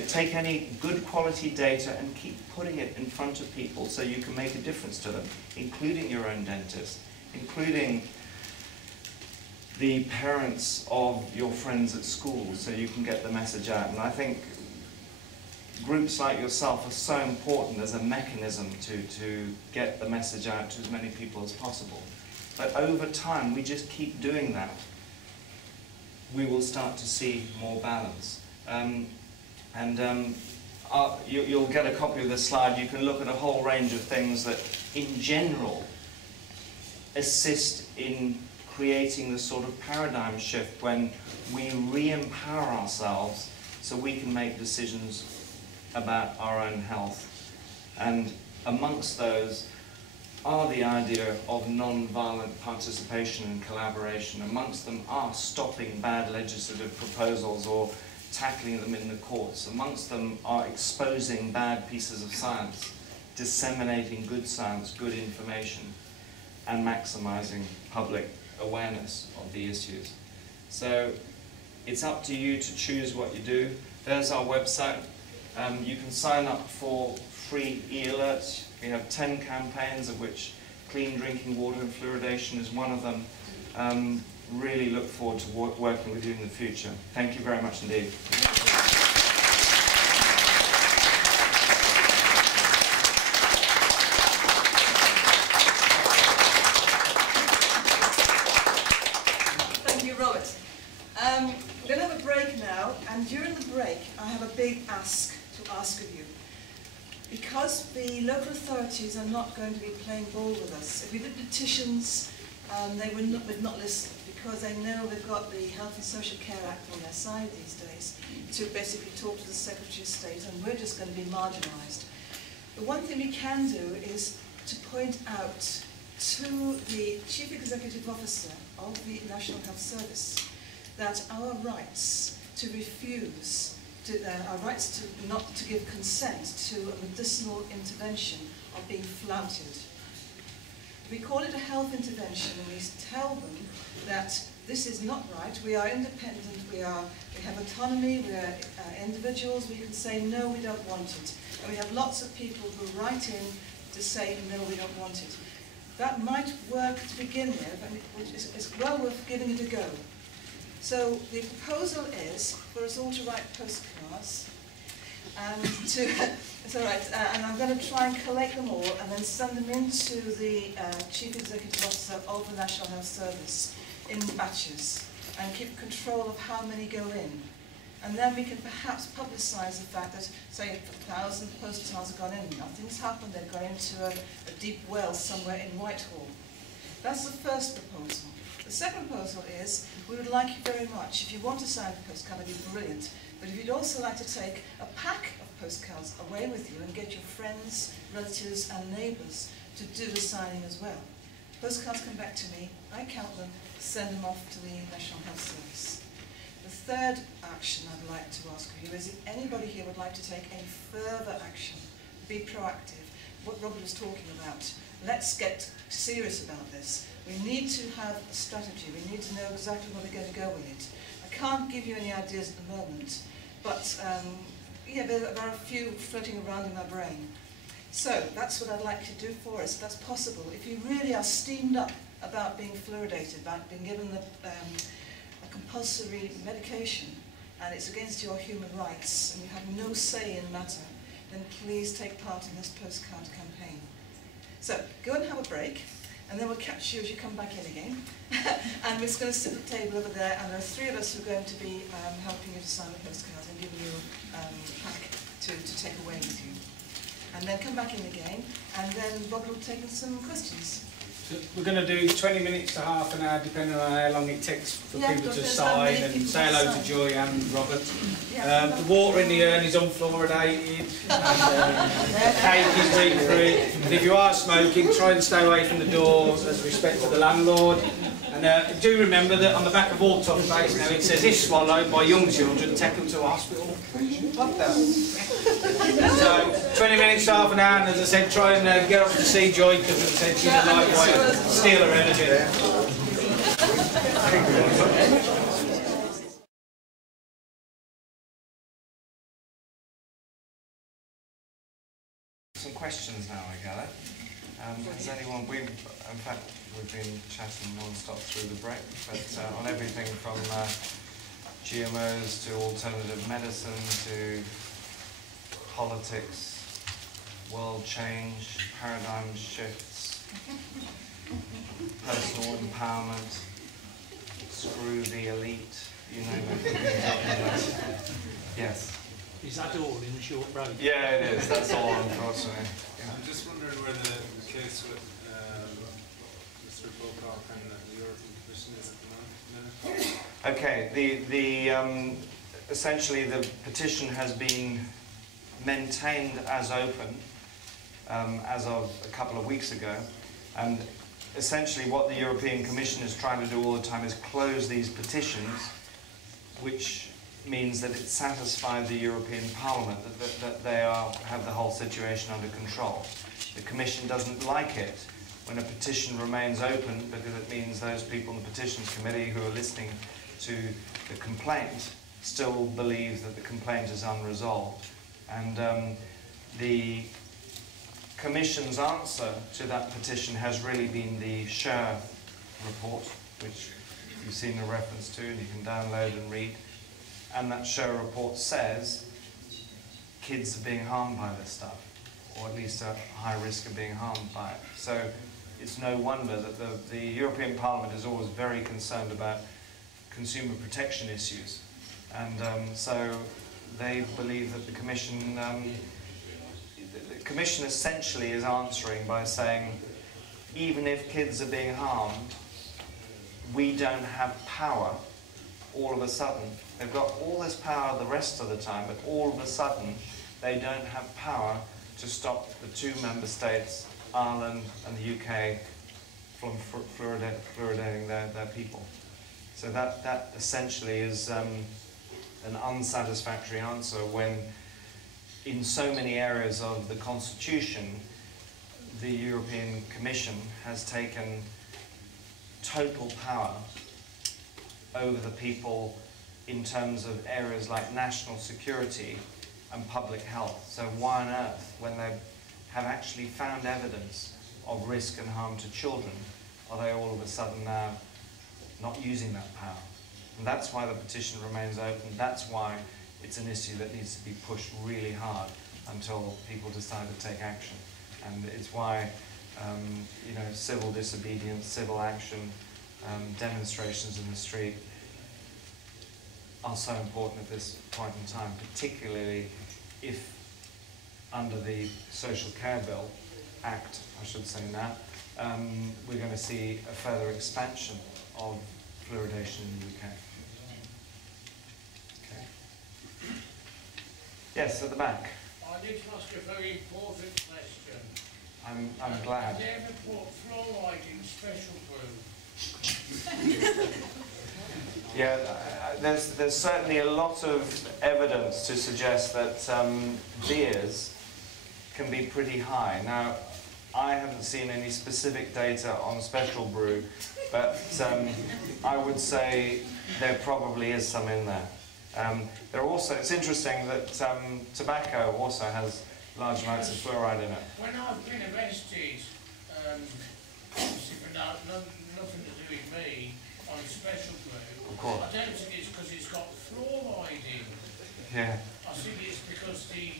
take any good quality data and keep putting it in front of people so you can make a difference to them, including your own dentist, including the parents of your friends at school, so you can get the message out. And I think groups like yourself are so important as a mechanism to get the message out to as many people as possible. But over time, we just keep doing that, we will start to see more balance. You'll get a copy of this slide. You can look at a whole range of things that, in general, assist in creating the sort of paradigm shift when we re-empower ourselves so we can make decisions about our own health. And amongst those are the idea of non-violent participation and collaboration. Amongst them are stopping bad legislative proposals or tackling them in the courts. Amongst them are exposing bad pieces of science, disseminating good science, good information, and maximizing public awareness of the issues. So it's up to you to choose what you do. There's our website. You can sign up for free e-alerts. We have 10 campaigns, of which clean drinking water and fluoridation is one of them. Really look forward to working with you in the future. Thank you very much indeed. Thank you, Robert. We're going to have a break now, and during the break I have a big ask to ask of you. Because the local authorities are not going to be playing ball with us. If we did petitions, they would not listen, because they know they've got the Health and Social Care Act on their side these days to basically talk to the Secretary of State, and we're just going to be marginalised. The one thing we can do is to point out to the Chief Executive Officer of the National Health Service that our rights to refuse, our rights to not to give consent to a medicinal intervention are being flouted. We call it a health intervention, and we tell them that this is not right. We are independent. We have autonomy. We are individuals. We can say no, we don't want it. And we have lots of people who write in to say no, we don't want it. That might work to begin with, and it's well worth giving it a go. So the proposal is for us all to write postcards, and it's all right. And I'm going to try and collate them all and then send them into the Chief Executive Officer of the National Health Service in batches, and keep control of how many go in. And then we can perhaps publicise the fact that, say, 1,000 postcards have gone in, nothing's happened, they've gone into a deep well somewhere in Whitehall. That's the first proposal. The second proposal is, we would like you very much, if you want to sign a postcard, that'd be brilliant, but if you'd also like to take a pack of postcards away with you and get your friends, relatives and neighbours to do the signing as well. Postcards come back to me, I count them, send them off to the National Health Service. The third action I'd like to ask of you is if anybody here would like to take any further action, be proactive, what Robert was talking about. Let's get serious about this. We need to have a strategy, we need to know exactly where we're going to go with it. I can't give you any ideas at the moment, but yeah, there are a few floating around in my brain. So that's what I'd like you to do for us, if that's possible. If you really are steamed up about being fluoridated, about being given a compulsory medication, and it's against your human rights, and you have no say in the matter, then please take part in this postcard campaign. So go and have a break, and then we'll catch you as you come back in again. And we're just going to sit at the table over there, and there are 3 of us who are going to be helping you to sign the postcards and giving you a pack to take away with you. And then come back in again, and then Bob will take some questions. So we're going to do 20 minutes to half an hour, depending on how long it takes for people to sign, and say hello to Joy and Robert. Yeah, The water in the urn is unfluoridated, and the cake is wheat-free. And if you are smoking, try and stay away from the door as respect to the landlord. And do remember that on the back of all toothpaste now it says, if swallowed by young children, take them to hospital. What the? So 20 minutes to half an hour, and as I said, try and get up to see Joy, because as I said, she's a lightweight, steal her energy. Some questions now, I gather. Has anyone, in fact, we've been chatting non-stop through the break, but on everything from GMOs to alternative medicine to politics, world change, paradigm shifts, personal empowerment, screw the elite, you name it. Yes. Is that all in the short break? Yeah, it is. That's all, unfortunately. Yeah. I'm just wondering where the case with Mr. Pocock and the European Commission is at the moment. Okay, essentially the petition has been maintained as open as of a couple of weeks ago, and essentially what the European Commission is trying to do all the time is close these petitions, which means that it satisfies the European Parliament that they have the whole situation under control. The Commission doesn't like it when a petition remains open, because it means those people in the Petitions Committee who are listening to the complaint still believe that the complaint is unresolved. And the Commission's answer to that petition has really been the SCHER report, which you've seen a reference to and you can download and read. And that SCHER report says kids are being harmed by this stuff, or at least at high risk of being harmed by it. So it's no wonder that the European Parliament is always very concerned about consumer protection issues. And so they believe that the Commission essentially is answering by saying, even if kids are being harmed, we don't have power all of a sudden. They've got all this power the rest of the time, but all of a sudden they don't have power to stop the 2 member states, Ireland and the UK, from fluoridating their people. So that essentially is an unsatisfactory answer when in so many areas of the Constitution the European Commission has taken total power over the people in terms of areas like national security and public health. So why on earth, when they have actually found evidence of risk and harm to children, are they all of a sudden now not using that power? And that's why the petition remains open. That's why it's an issue that needs to be pushed really hard until people decide to take action. And it's why civil disobedience, civil action, demonstrations in the street are so important at this point in time, particularly if under the Social Care Bill Act, I should say now, we're going to see a further expansion of fluoridation in the UK. Okay. Yes, at the back. I need to ask a very important question. I'm glad. Have you ever put fluoride in special brew? Yeah, there's certainly a lot of evidence to suggest that beers can be pretty high. Now, I haven't seen any specific data on special brew, but I would say there probably is some in there. It's interesting that tobacco also has large amounts of fluoride in it. When I've been arrested, obviously for nothing to do with me, on special brew, Of course. I don't think it's because it's got fluoride in. Yeah. I think it's because the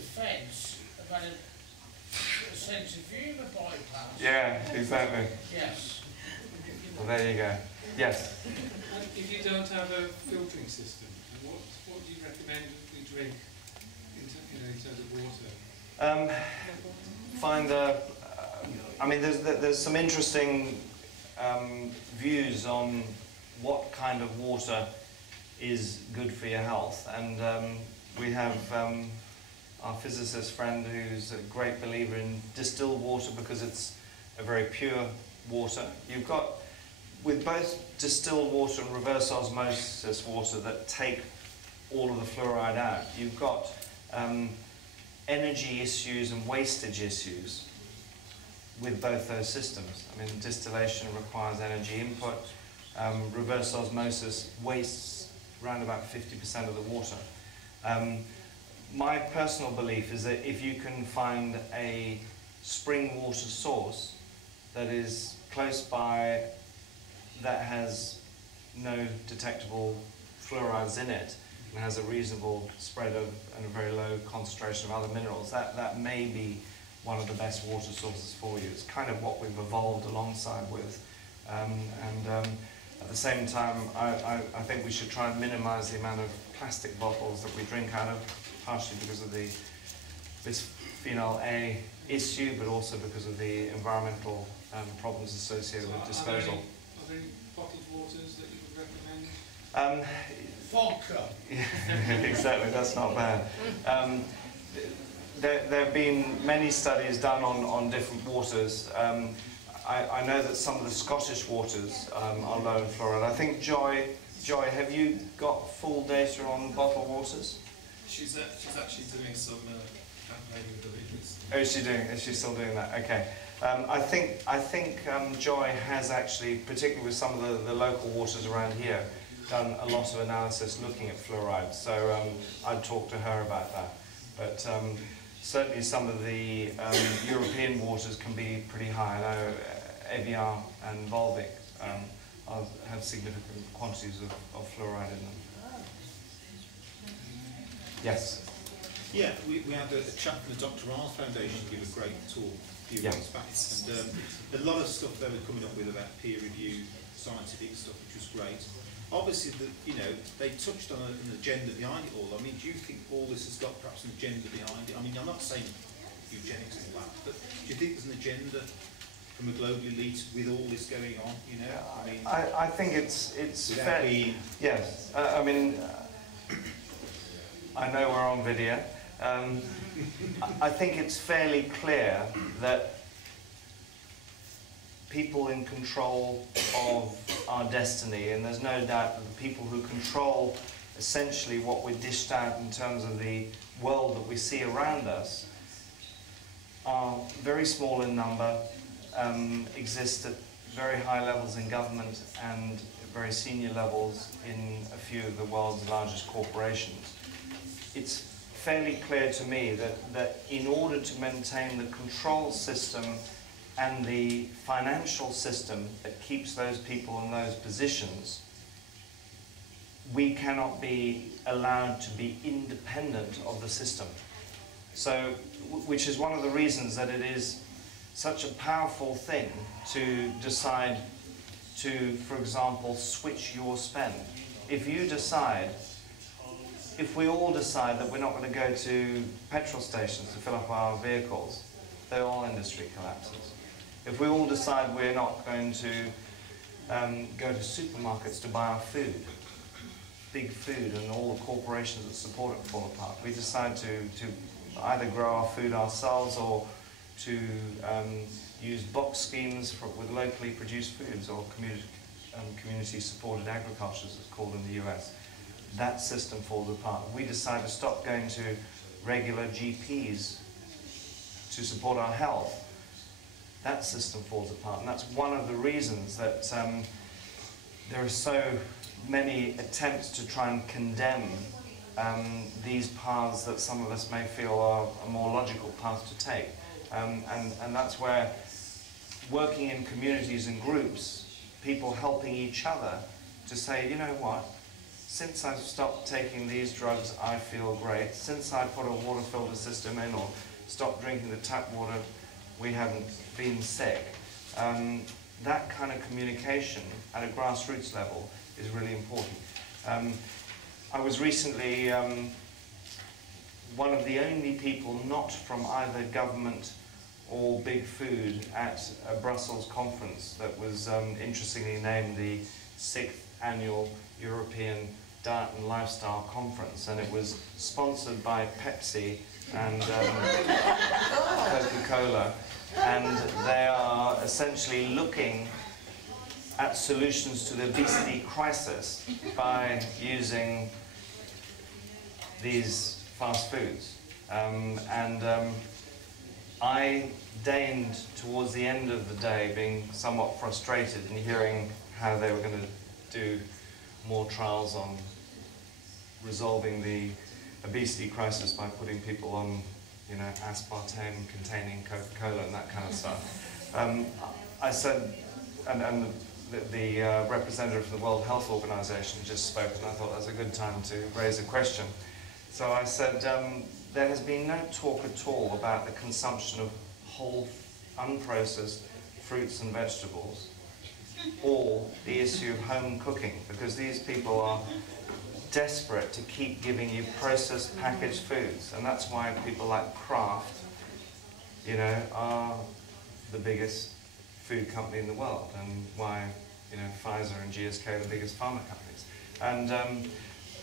feds have had a sense of humour bypass. Yeah, exactly. Yes. Well, there you go. Yes. And if you don't have a filtering system, what do you recommend we drink in terms of water? Find a. I mean, there's some interesting views on what kind of water is good for your health, and we have our physicist friend who's a great believer in distilled water because it's a very pure water. You've got, with both distilled water and reverse osmosis water that take all of the fluoride out, you've got energy issues and wastage issues with both those systems. I mean, distillation requires energy input. Reverse osmosis wastes around about 50% of the water. My personal belief is that if you can find a spring water source that is close by, that has no detectable fluorides in it, and has a reasonable spread of and a very low concentration of other minerals, that may be one of the best water sources for you. It's kind of what we've evolved alongside with. At the same time, I think we should try and minimise the amount of plastic bottles that we drink out of, partially because of the bisphenol A issue, but also because of the environmental problems associated with disposal. Are there any bottled waters that you would recommend? Vodka. Yeah, exactly, that's not bad. There have been many studies done on different waters. I know that some of the Scottish waters are low in fluoride. I think Joy, have you got full data on bottled waters? She's actually doing some campaign with the leaders. Oh, is she still doing that? Okay. I think Joy has actually, particularly with some of the local waters around here, done a lot of analysis looking at fluoride. So I'd talk to her about that. But certainly some of the European waters can be pretty high. I know Evian and Volvic have significant quantities of fluoride in them. Yes? Yeah, we had a chap from the Dr. Arles Foundation give a great talk a few months back, and a lot of stuff they were coming up with about peer-reviewed scientific stuff, which was great. Obviously, they touched on an agenda behind it all. I mean, do you think all this has got perhaps an agenda behind it? I mean, I'm not saying eugenics and all that, but do you think there's an agenda from a global elite with all this going on? You know, I mean, I think it's fair. Yes, I mean, I know we're on video. I think it's fairly clear that people in control of our destiny, and there's no doubt that the people who control essentially what we're dished out in terms of the world that we see around us, are very small in number, exist at very high levels in government and at very senior levels in a few of the world's largest corporations. It's fairly clear to me that in order to maintain the control system and the financial system that keeps those people in those positions, we cannot be allowed to be independent of the system. So, which is one of the reasons that it is such a powerful thing to decide to, for example, switch your spend. If you decide, if we all decide that we're not going to go to petrol stations to fill up our vehicles, the whole industry collapses. If we all decide we're not going to go to supermarkets to buy our food, big food and all the corporations that support it fall apart. We decide to either grow our food ourselves or to use box schemes with locally produced foods, or community-supported agriculture, as it's called in the US. That system falls apart. We decide to stop going to regular GPs to support our health. That system falls apart, and that's one of the reasons that there are so many attempts to try and condemn these paths that some of us may feel are a more logical path to take. And that's where working in communities and groups, people helping each other to say, you know what, since I've stopped taking these drugs, I feel great. Since I put a water filter system in or stopped drinking the tap water, we haven't been sick. That kind of communication at a grassroots level is really important. I was recently one of the only people not from either government or big food at a Brussels conference that was interestingly named the 6th Annual European Diet and Lifestyle Conference, and it was sponsored by Pepsi and Coca-Cola, and they are essentially looking at solutions to the obesity crisis by using these fast foods. I deigned, towards the end of the day, being somewhat frustrated in hearing how they were going to do more trials on resolving the obesity crisis by putting people on, you know, aspartame containing Coca-Cola and that kind of stuff. I said, and the representative from the World Health Organization just spoke, and I thought that was a good time to raise a question. So I said, there has been no talk at all about the consumption of whole, unprocessed fruits and vegetables, or the issue of home cooking, because these people are desperate to keep giving you processed packaged foods, and that's why people like Kraft, you know, are the biggest food company in the world, and why, you know, Pfizer and GSK are the biggest pharma companies. And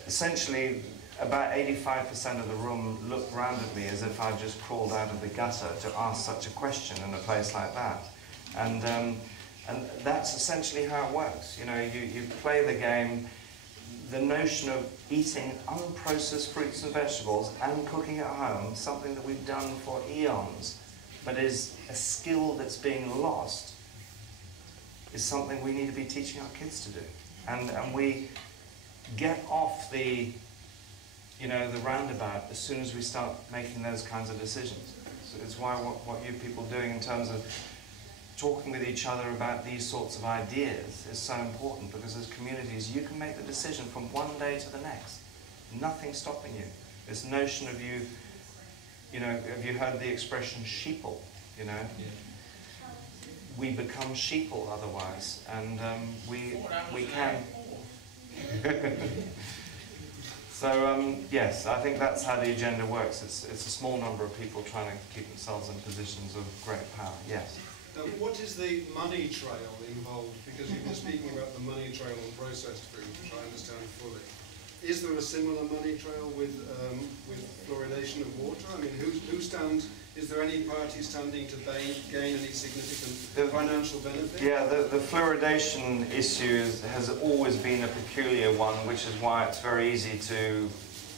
essentially, about 85% of the room looked round at me as if I'd just crawled out of the gutter to ask such a question in a place like that. And that's essentially how it works. You know, you play the game. The notion of eating unprocessed fruits and vegetables and cooking at home, something that we've done for eons, but is a skill that's being lost, is something we need to be teaching our kids to do. And we get off the, you know, the roundabout as soon as we start making those kinds of decisions. So it's why what you people are doing in terms of talking with each other about these sorts of ideas is so important, because as communities you can make the decision from one day to the next. Nothing stopping you. This notion of you know, have you heard the expression sheeple, you know? Yeah. We become sheeple otherwise, and we can. So yes, I think that's how the agenda works. It's a small number of people trying to keep themselves in positions of great power. Yes. What is the money trail involved? Because you've been speaking about the money trail on processed food, which I understand fully. Is there a similar money trail with fluoridation of water? I mean, who stands? Is there any party standing to gain any significant financial benefit? Yeah, the fluoridation issue has always been a peculiar one, which is why it's very easy to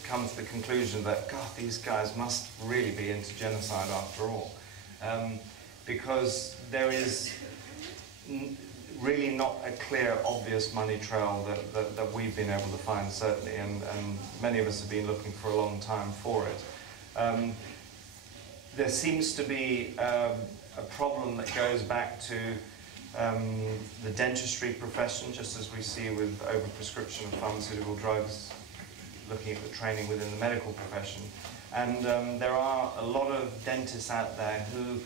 come to the conclusion that, God, these guys must really be into genocide after all. Because there is really not a clear, obvious money trail that we've been able to find, certainly, and many of us have been looking for a long time for it. There seems to be a problem that goes back to the dentistry profession, just as we see with overprescription of pharmaceutical drugs, looking at the training within the medical profession. And there are a lot of dentists out there who,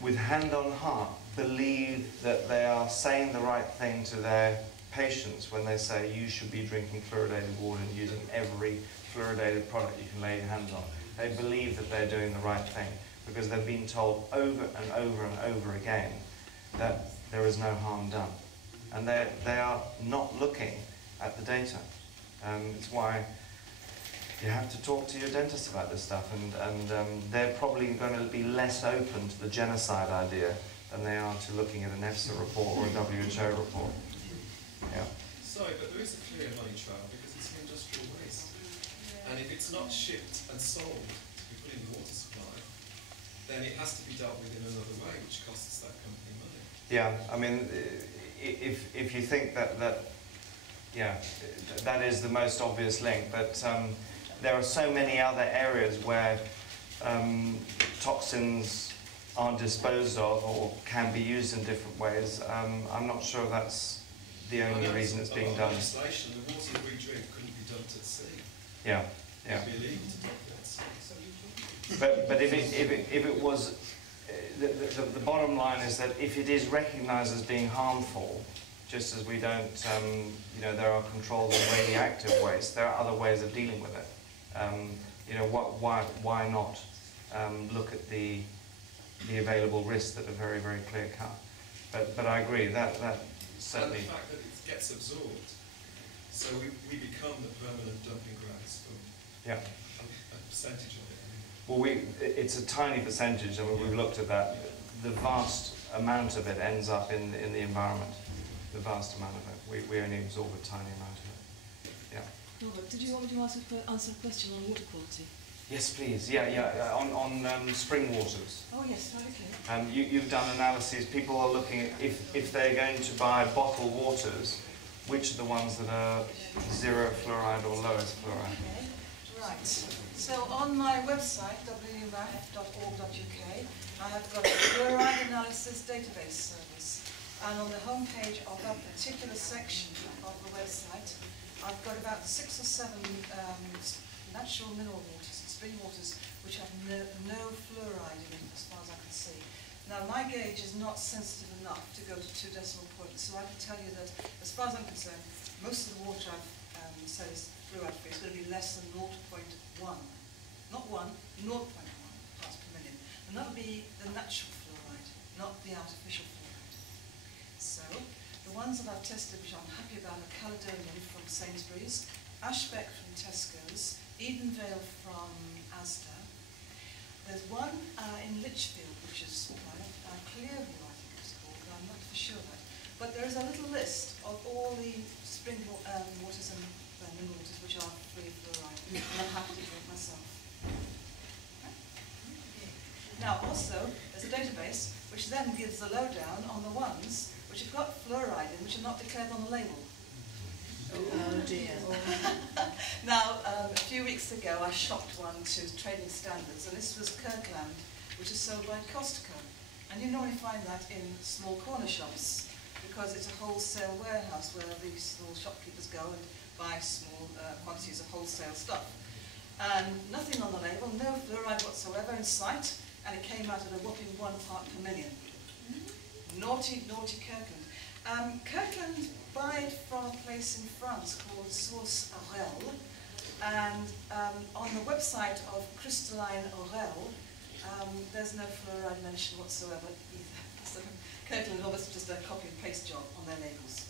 with hand on heart, believe that they are saying the right thing to their patients when they say you should be drinking fluoridated water and using every fluoridated product you can lay your hands on. They believe that they're doing the right thing because they've been told over and over and over again that there is no harm done. And they are not looking at the data. It's why you have to talk to your dentist about this stuff, and they're probably going to be less open to the genocide idea than they are to looking at an EFSA report or a WHO report. Yeah. Sorry, but there is a clear money trail because it's an industrial waste. And if it's not shipped and sold to be put in the water supply, then it has to be dealt with in another way, which costs that company money. Yeah, I mean, if you think that yeah, that is the most obvious link, but there are so many other areas where toxins are disposed of or can be used in different ways. I'm not sure that's the only reason it's being done. Legislation, the water that we drink couldn't be dumped at sea. Yeah, yeah. It would be illegal to dump it at sea. But if it was, the bottom line is that if it is recognised as being harmful, just as we don't, you know, there are controls on radioactive waste, there are other ways of dealing with it. You know, why not look at the available risks that are very, very clear cut? But I agree that certainly. And the fact that it gets absorbed, so we become the permanent dumping grounds for a percentage of it. Well, it's a tiny percentage, and we've looked at that. The vast amount of it ends up in the environment. The vast amount of it. We only absorb a tiny amount of it. Yeah. Robert, did you want me to answer a question on water quality? Yes, please. Yeah. On spring waters. Oh yes, right, okay. You've done analyses. People are looking at if they're going to buy bottled waters, which are the ones that are 0 fluoride or lowest fluoride. Okay. Right. So on my website, WMAF.org.uk, I have got a fluoride analysis database service. And on the home page of that particular section of the website, I've got about 6 or 7 natural mineral waters and spring waters which have no fluoride in them, as far as I can see. Now, my gauge is not sensitive enough to go to 2 decimal points, so I can tell you that, as far as I'm concerned, most of the water I've said is fluoride-free is going to be less than 0.1. Not 1, 0.1 parts per million. And that would be the natural fluoride, not the artificial fluoride. So, the ones that I've tested, which I'm happy about, are Caledonian from Sainsbury's, Ashbeck from Tesco's, Edenvale from Asda. There's one in Lichfield, which is Clearview, I think it's called, but I'm not for sure that. But there is a little list of all the spring waters and mineral waters which are free of fluoride, and I'm happy to drink myself. Okay. Now, also, there's a database which then gives the lowdown on the ones which have got fluoride in, which are not declared on the label. Oh dear. Now, a few weeks ago, I shopped one to trading standards, and this was Kirkland, which is sold by Costco. And you normally find that in small corner shops, because it's a wholesale warehouse where these small shopkeepers go and buy small quantities of wholesale stuff. And nothing on the label, no fluoride whatsoever in sight, and it came out at a whopping 1 part per million. Naughty, naughty Kirkland. Kirkland buy it from a place in France called Source Aurel, and on the website of Crystalline Aurel, there's no fluoride mention whatsoever either. So Kirkland obviously just a copy and paste job on their labels.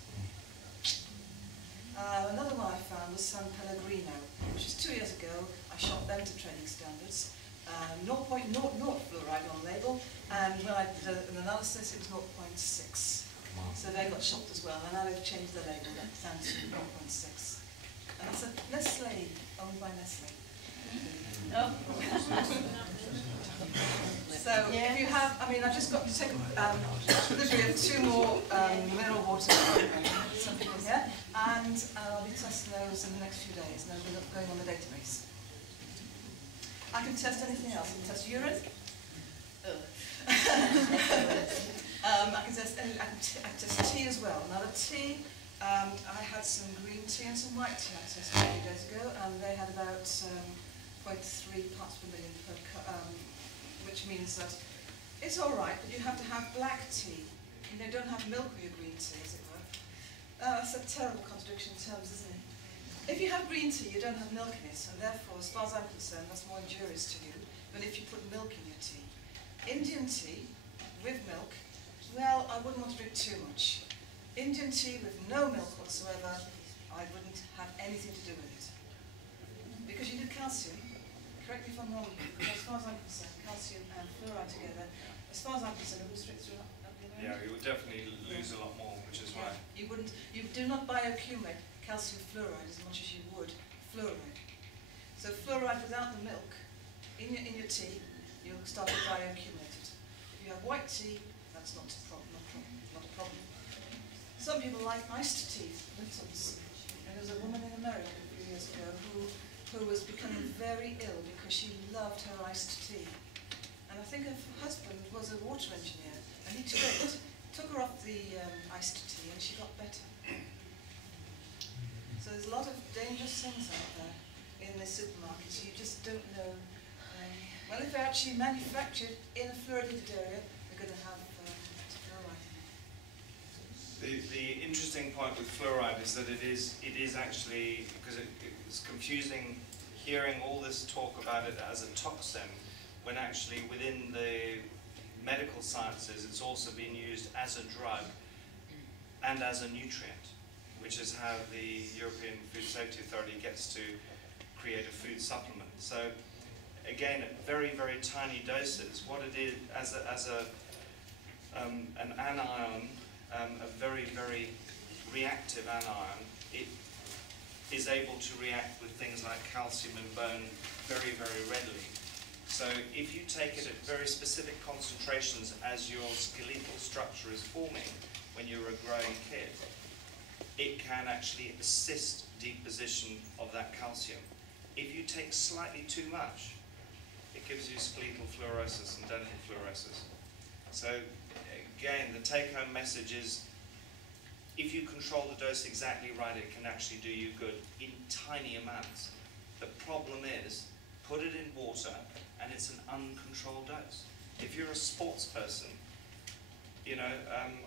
Another one I found was San Pellegrino, which is 2 years ago. I shopped them to trading standards. 0.00 fluoride on the label, and when I did an analysis, it was 0.6. So they got shopped as well, and now they've changed the label down to 0.6. And it's a Nestle, owned by Nestle. Oh. So if you have, I mean, I've just got to take delivery of 2 more mineral waters from some people here, and I'll be testing those in the next few days, and they'll be going on the database. I can test anything else. I can test urine. I can test tea as well. Now the tea, I had some green tea and some white tea I tested a few days ago, and they had about 0.3 parts per million per cup, which means that it's all right, but you have to have black tea. You know, don't have milk with your green tea, as it were. That's a terrible contradiction in terms, isn't it? If you have green tea, you don't have milk in it, and therefore, as far as I'm concerned, that's more injurious to you than if you put milk in your tea. Indian tea with milk, well, I wouldn't want to drink too much. Indian tea with no milk whatsoever, I wouldn't have anything to do with it. Because you did calcium, correct me if I'm wrong, because as far as I'm concerned, calcium and fluoride together, as far as I'm concerned, it would restrict through up the nose. Yeah, you would definitely lose a lot more, which is why. You wouldn't, you do not bioaccumulate calcium fluoride as much as you would fluoride. So fluoride without the milk, in your tea, you'll start to bioaccumulate it. If you have white tea, that's not a problem. Not a problem. Some people like iced tea, for instance. And there was a woman in America a few years ago who was becoming very ill because she loved her iced tea. And I think her husband was a water engineer, and he took her off the iced tea, and she got better. So there's a lot of dangerous things out there in the supermarkets. You just don't know. Well, if they're actually manufactured in a fluoridated area, they're going to have fluoride. The interesting point with fluoride is that it is actually, because it's confusing hearing all this talk about it as a toxin, when actually within the medical sciences it's also been used as a drug and as a nutrient, which is how the European Food Safety Authority gets to create a food supplement. So again, at very, very tiny doses, what it is as an anion, a very, very reactive anion, it is able to react with things like calcium and bone very, very readily. So if you take it at very specific concentrations as your skeletal structure is forming when you're a growing kid, it can actually assist deposition of that calcium. If you take slightly too much, it gives you skeletal fluorosis and dental fluorosis. So again, the take-home message is, if you control the dose exactly right, it can actually do you good in tiny amounts. The problem is, put it in water, and it's an uncontrolled dose. If you're a sports person, you know,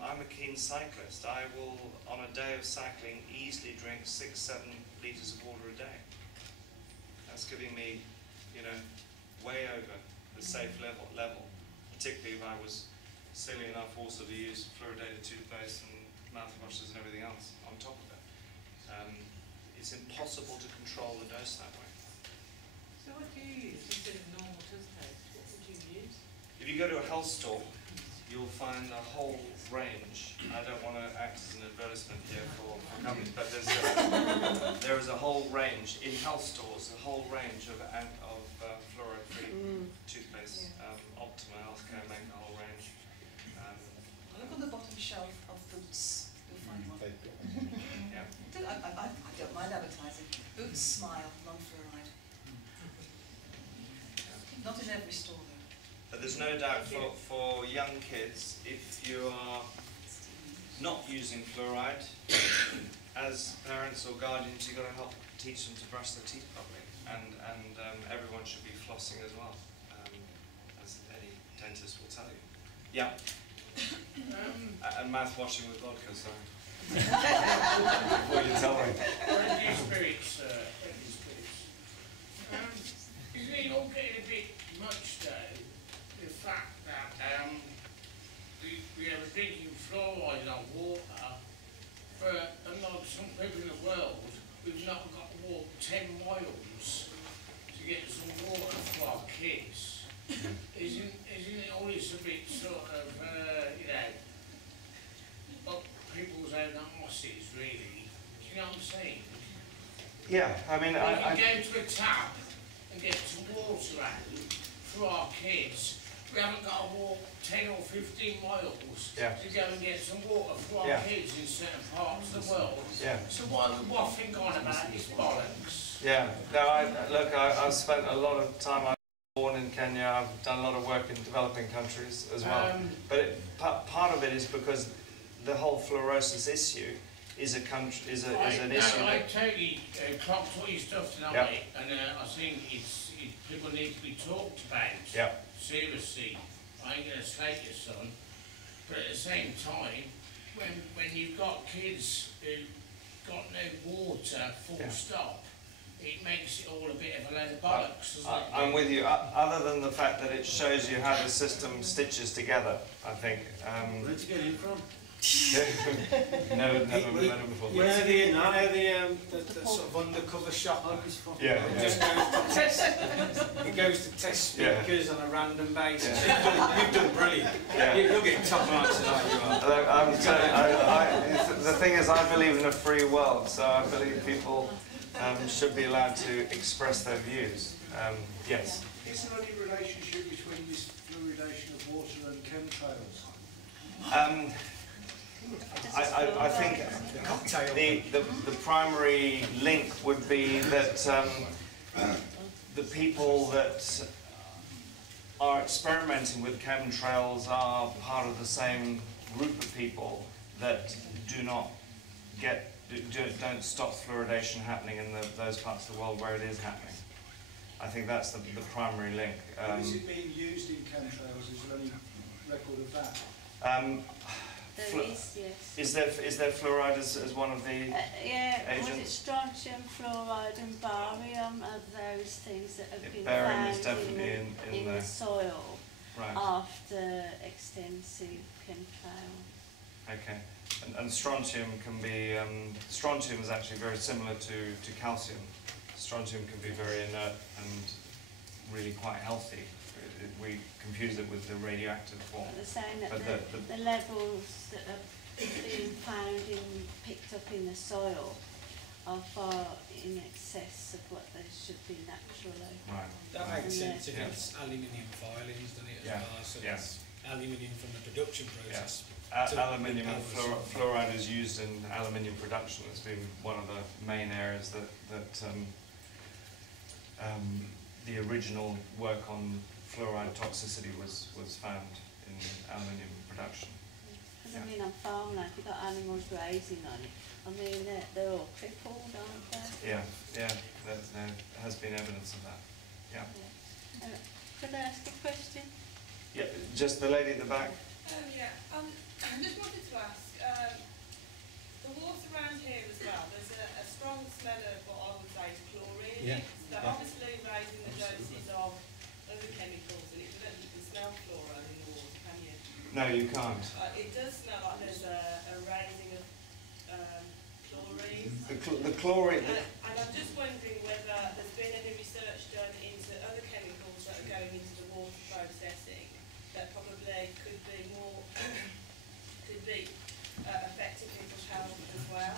I'm a keen cyclist. I will, on a day of cycling, easily drink 6-7 litres of water a day. That's giving me, you know, way over the safe level, particularly if I was silly enough also to use fluoridated toothpaste and mouthwashes and everything else on top of it. It's impossible to control the dose that way. So what do you use instead of normal toothpaste? What would you use? If you go to a health store, you'll find a whole range. I don't want to act as an advertisement here for companies, but there is a whole range in health stores, a whole range of fluoride-free toothpaste. Optima Healthcare make a whole range. Look on the bottom shelf of Boots. You'll find one. Yeah. I don't mind advertising. Boots Smile, non-fluoride. Not in every store though. But there's no doubt for young kids, if you are not using fluoride, as parents or guardians, you've got to help teach them to brush their teeth properly. And everyone should be flossing as well, as any dentist will tell you. Yeah. And mouth washing with vodka, sorry. Before you tell me. Brandy spirits, isn't it all getting a bit much though? The fact that we are drinking fluoride on water, but unlike some people in the world, we've not got to walk 10 miles to get some water for our kids. Isn't it always a bit sort of, you know, up people's own arses, really? Do you know what I'm saying? Yeah, I mean, we can go to a tap and get some water out for our kids. We haven't got to walk 10 or 15 miles to go and get some water for our kids in certain parts of the world. Yeah. So why are we waffling on about this bollocks? Yeah, no, look, I've spent a lot of time, I was born in Kenya, I've done a lot of work in developing countries as well. But part of it is because the whole fluorosis issue is an issue. I totally clocked all your stuff tonight, and I think people need to be talked about. Yeah. Seriously, I ain't going to slate your son, but at the same time, when you've got kids who got no water, full stop, it makes it all a bit of a load of bollocks, doesn't it? I'm with you, other than the fact that it shows you how the system stitches together, I think. Where'd you get in from? Never met him before. You know the sort of undercover shopper? Yeah. Just goes to test. He goes to test speakers on a random basis. Yeah. You've done brilliant. Yeah. You'll get top marks tonight. Look, the thing is, I believe in a free world, so I believe people should be allowed to express their views. Yes. Is there any relationship between this fluoridation of water and chemtrails? I think the primary link would be that the people that are experimenting with chemtrails are part of the same group of people that don't stop fluoridation happening in those parts of the world where it is happening. I think that's the primary link. Is it being used in chemtrails? Is there any record of that? There is, yes. Is there fluoride as one of the agents? Was it strontium, fluoride and barium are those things that have been barium found is definitely in the soil after extensive chemtrail. Okay. And strontium can be, strontium is actually very similar to calcium. Strontium can be very inert and really quite healthy. We confuse it with the radioactive form. But they're saying that the levels that have been found picked up in the soil are far in excess of what they should be naturally. Right. That makes sense if it's aluminium filings, doesn't it, as well? So it's aluminium from the production process. Aluminium and fluoride is used in aluminium production. It's been one of the main areas that the original work on fluoride toxicity was found in aluminium production. Because I mean, on farmland, you've got animals grazing on it. I mean, they're all crippled, aren't they? Yeah, there has been evidence of that. Yeah. Could I ask a question? Yeah, just the lady at the back. I just wanted to ask, the water around here as well, there's a strong smell of what I would say is chlorine. Yeah. It's obviously raising the doses of other chemicals, and you can smell fluoride in the water, can you? No, you can't. It does smell like there's a raising of chlorine. The chlorine... and I'm just wondering whether there's been any research done into other chemicals that are going into the water processing that probably could be affecting people's health as well.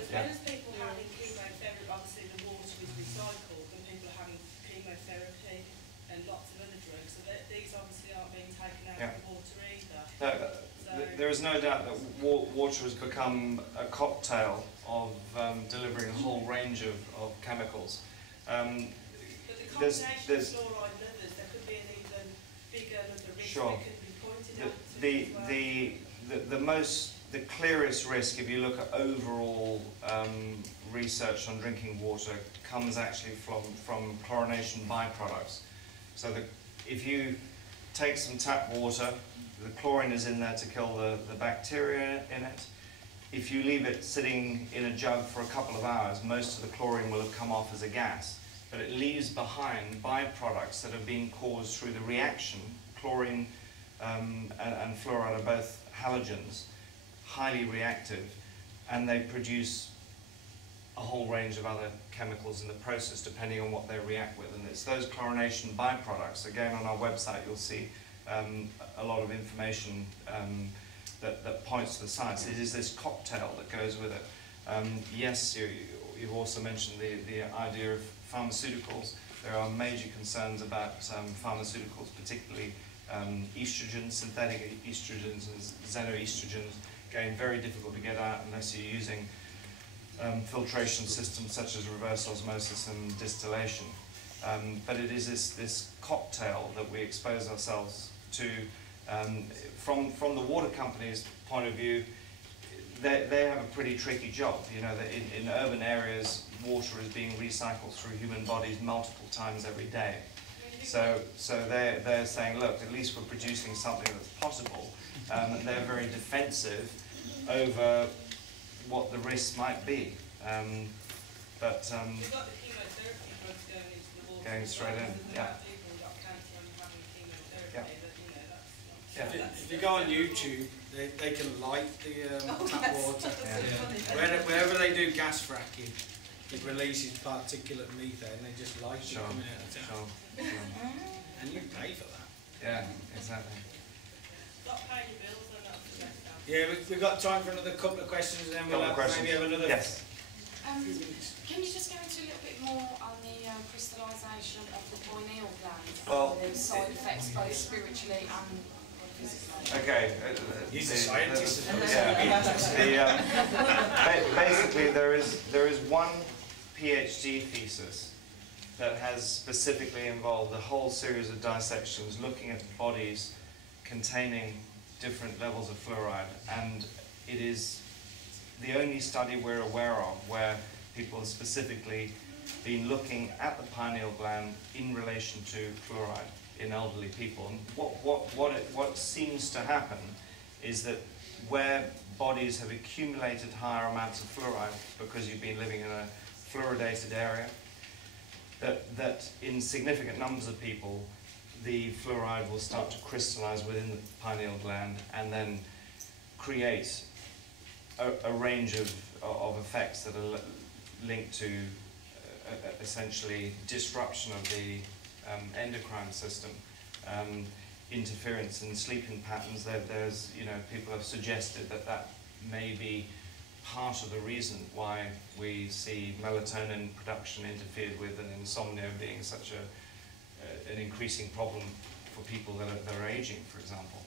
As well as people having chemotherapy, obviously the water is recycled, and people are having chemotherapy and lots of other drugs, so these obviously aren't being taken out of the water either. There is no doubt that water has become a cocktail of delivering a whole range of chemicals. But the combination of fluoride and others, there could be an even bigger number of risks that could be pointed out. The clearest risk, if you look at overall research on drinking water, comes actually from chlorination byproducts. So if you take some tap water, the chlorine is in there to kill the bacteria in it. If you leave it sitting in a jug for a couple of hours, most of the chlorine will have come off as a gas. But it leaves behind byproducts that have been caused through the reaction. Chlorine and fluoride are both halogens, highly reactive, and they produce a whole range of other chemicals in the process depending on what they react with. And it's those chlorination byproducts. Again, on our website you'll see a lot of information that points to the science. It is this cocktail that goes with it. Yes, you've also mentioned the idea of pharmaceuticals. There are major concerns about pharmaceuticals, particularly estrogens, synthetic estrogens and xenoestrogens. Again, very difficult to get out unless you're using filtration systems such as reverse osmosis and distillation. But it is this cocktail that we expose ourselves to. From the water company's point of view, they have a pretty tricky job. You know, that in urban areas, water is being recycled through human bodies multiple times every day. So they're saying, look, at least we're producing something that's possible. And they're very defensive over what the risks might be. But you've got the chemotherapy drugs going into the water. Going straight in, yeah. People who've got cancer and having chemotherapy, Yeah. but you know, that's not... If you go on YouTube, They can light the tap yes. water. Yeah. Wherever they do gas fracking, it releases particulate methane. They just light it coming out of the tap. And you pay for that. Yeah, exactly. Not pay your bills, though, that's the best out. Yeah, we've got time for another couple of questions, and then we'll maybe have another. Yes. Can you just go into a little bit more on the crystallisation of the pineal gland and the side effects both spiritually and physically? Okay. He's a scientist. Basically, there is one PhD thesis that has specifically involved a whole series of dissections looking at bodies containing different levels of fluoride, and it is the only study we're aware of where people have specifically been looking at the pineal gland in relation to fluoride in elderly people. And what seems to happen is that where bodies have accumulated higher amounts of fluoride because you've been living in a fluoridated area, that in significant numbers of people the fluoride will start to crystallize within the pineal gland and then create a range of effects that are linked to essentially disruption of the endocrine system, interference in sleeping patterns. There's, people have suggested that may be part of the reason why we see melatonin production interfered with and insomnia being such an increasing problem for people that are aging, for example.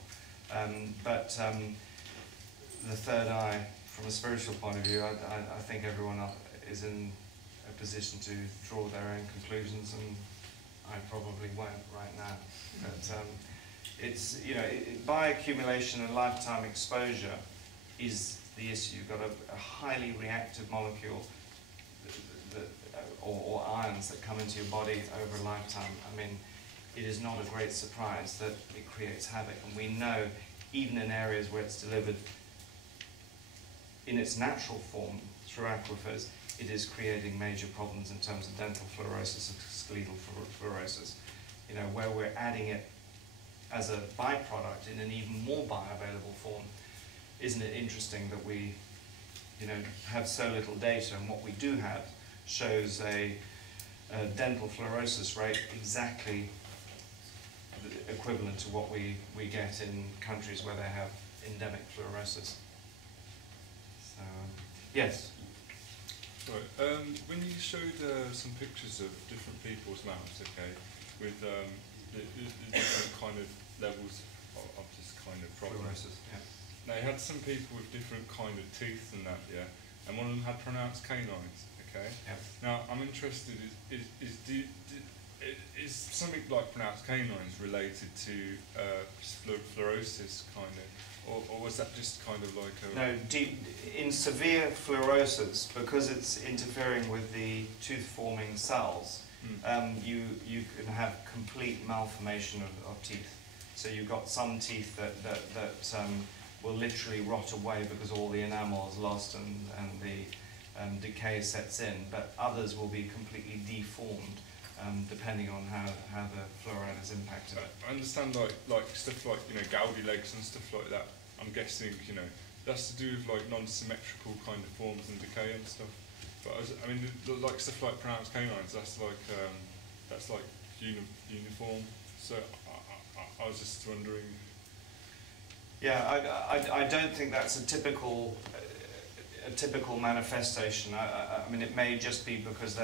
The third eye, from a spiritual point of view, I think everyone is in a position to draw their own conclusions, and I probably won't right now. But it's, bioaccumulation and lifetime exposure is the issue. You've got a highly reactive molecule or ions that come into your body over a lifetime. I mean, it is not a great surprise that it creates havoc, and we know even in areas where it's delivered in its natural form through aquifers, it is creating major problems in terms of dental fluorosis and skeletal fluorosis. Where we're adding it as a byproduct in an even more bioavailable form. Isn't it interesting that we, have so little data, and what we do have shows a dental fluorosis rate exactly equivalent to what we get in countries where they have endemic fluorosis. So, yes? Right, when you showed some pictures of different people's mouths, okay, with the different kind of levels of this kind of problem. Fluorosis, yeah. Now, you had some people with different kind of teeth and that, yeah, and one of them had pronounced canines, okay? Yeah. Now, I'm interested, is something like pronounced canines related to fluorosis, kind of, or was that just kind of like a... No, in severe fluorosis, because it's interfering with the tooth-forming cells, you can have complete malformation of teeth. So you've got some teeth that will literally rot away because all the enamel is lost and the decay sets in, but others will be completely deformed depending on how the fluoride is impacted. I understand like stuff like gouty legs and stuff like that. I'm guessing that's to do with like non-symmetrical kind of forms and decay and stuff. But I mean, like stuff like pronounced canines, that's like uniform. So I was just wondering. Yeah, I don't think that's a typical manifestation. I mean, it may just be because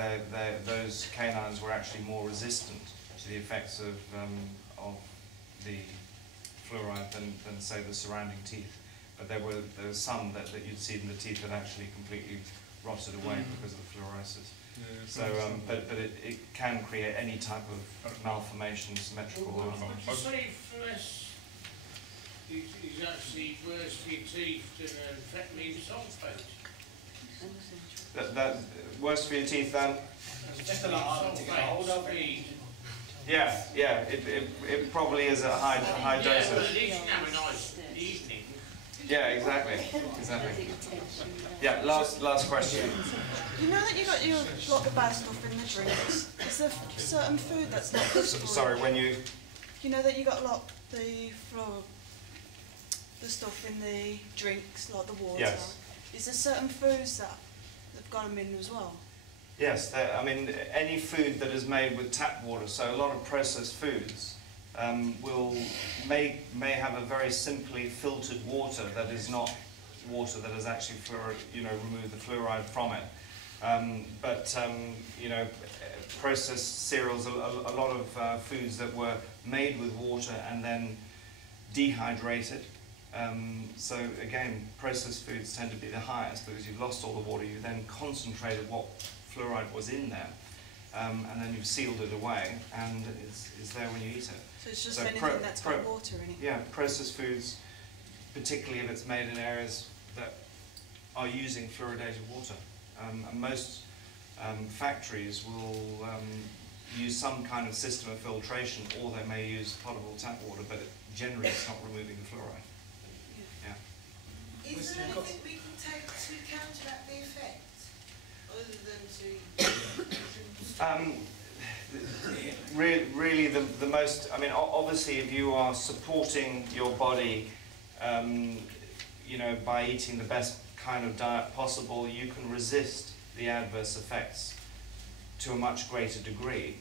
those canines were actually more resistant to the effects of the fluoride than say the surrounding teeth. But there were some that you'd see in the teeth that actually completely rotted away because of the fluorosis. Yeah, so, but it can create any type of malformation, symmetrical malformation. Would you say fluorescence is actually worse for your teeth than amphetamine sulfate? That worse for your teeth than? It's just a lot harder to get hold of. Yeah, it probably is a high dosage. Yeah, but at least you can have a nice evening. Yeah, exactly. Yeah, last question. You know that you got the bad stuff in the drinks. Is there certain food that's not good for you? Sorry, when you... You know that you got the the stuff in the drinks, like the water, Yes. is there certain foods that have got them in as well? Yes, I mean, any food that is made with tap water, so a lot of processed foods, may have a very simply filtered water that is not water that has actually removed the fluoride from it. Processed cereals, a lot of foods that were made with water and then dehydrated. So again, processed foods tend to be the highest because you've lost all the water, you then concentrated what fluoride was in there, and then you've sealed it away, and it's there when you eat it. So it's just anything that's got water in it? Yeah, processed foods, particularly if it's made in areas that are using fluoridated water. And most factories will use some kind of system of filtration, or they may use potable tap water, but generally it's not removing the fluoride. Yeah. Is there anything we can take to counteract the effect, other than to... Really the most, I mean, obviously if you are supporting your body, by eating the best kind of diet possible, you can resist the adverse effects to a much greater degree.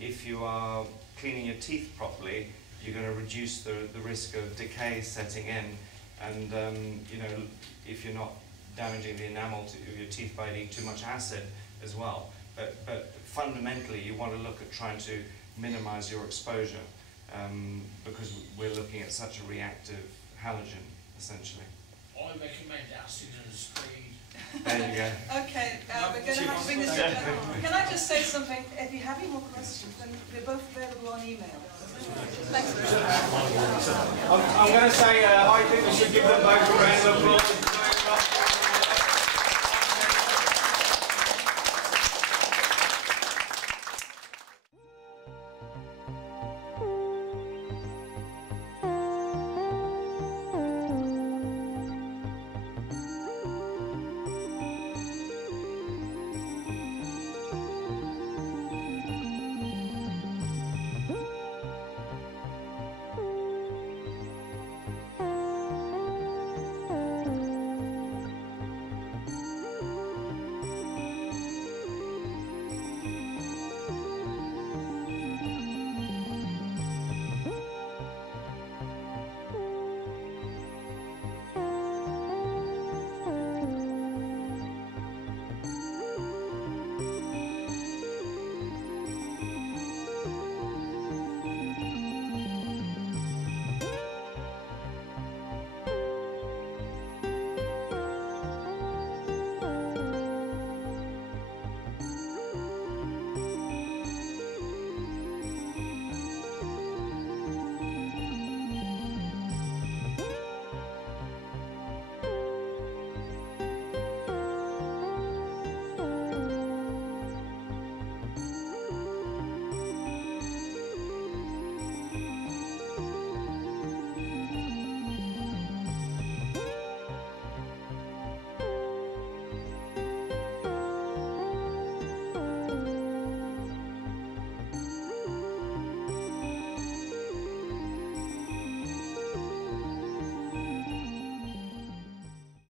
If you are cleaning your teeth properly, you're going to reduce the risk of decay setting in, and if you're not damaging the enamel of your teeth by eating too much acid as well. But fundamentally, you want to look at trying to minimize your exposure, because we're looking at such a reactive halogen, essentially. I recommend acid and speed. There you go. Okay, we're going to have to bring this to Can I just say something? If you have any more questions, then we're both available on email. Thanks. I'm going to say I think we should give them both a round of applause.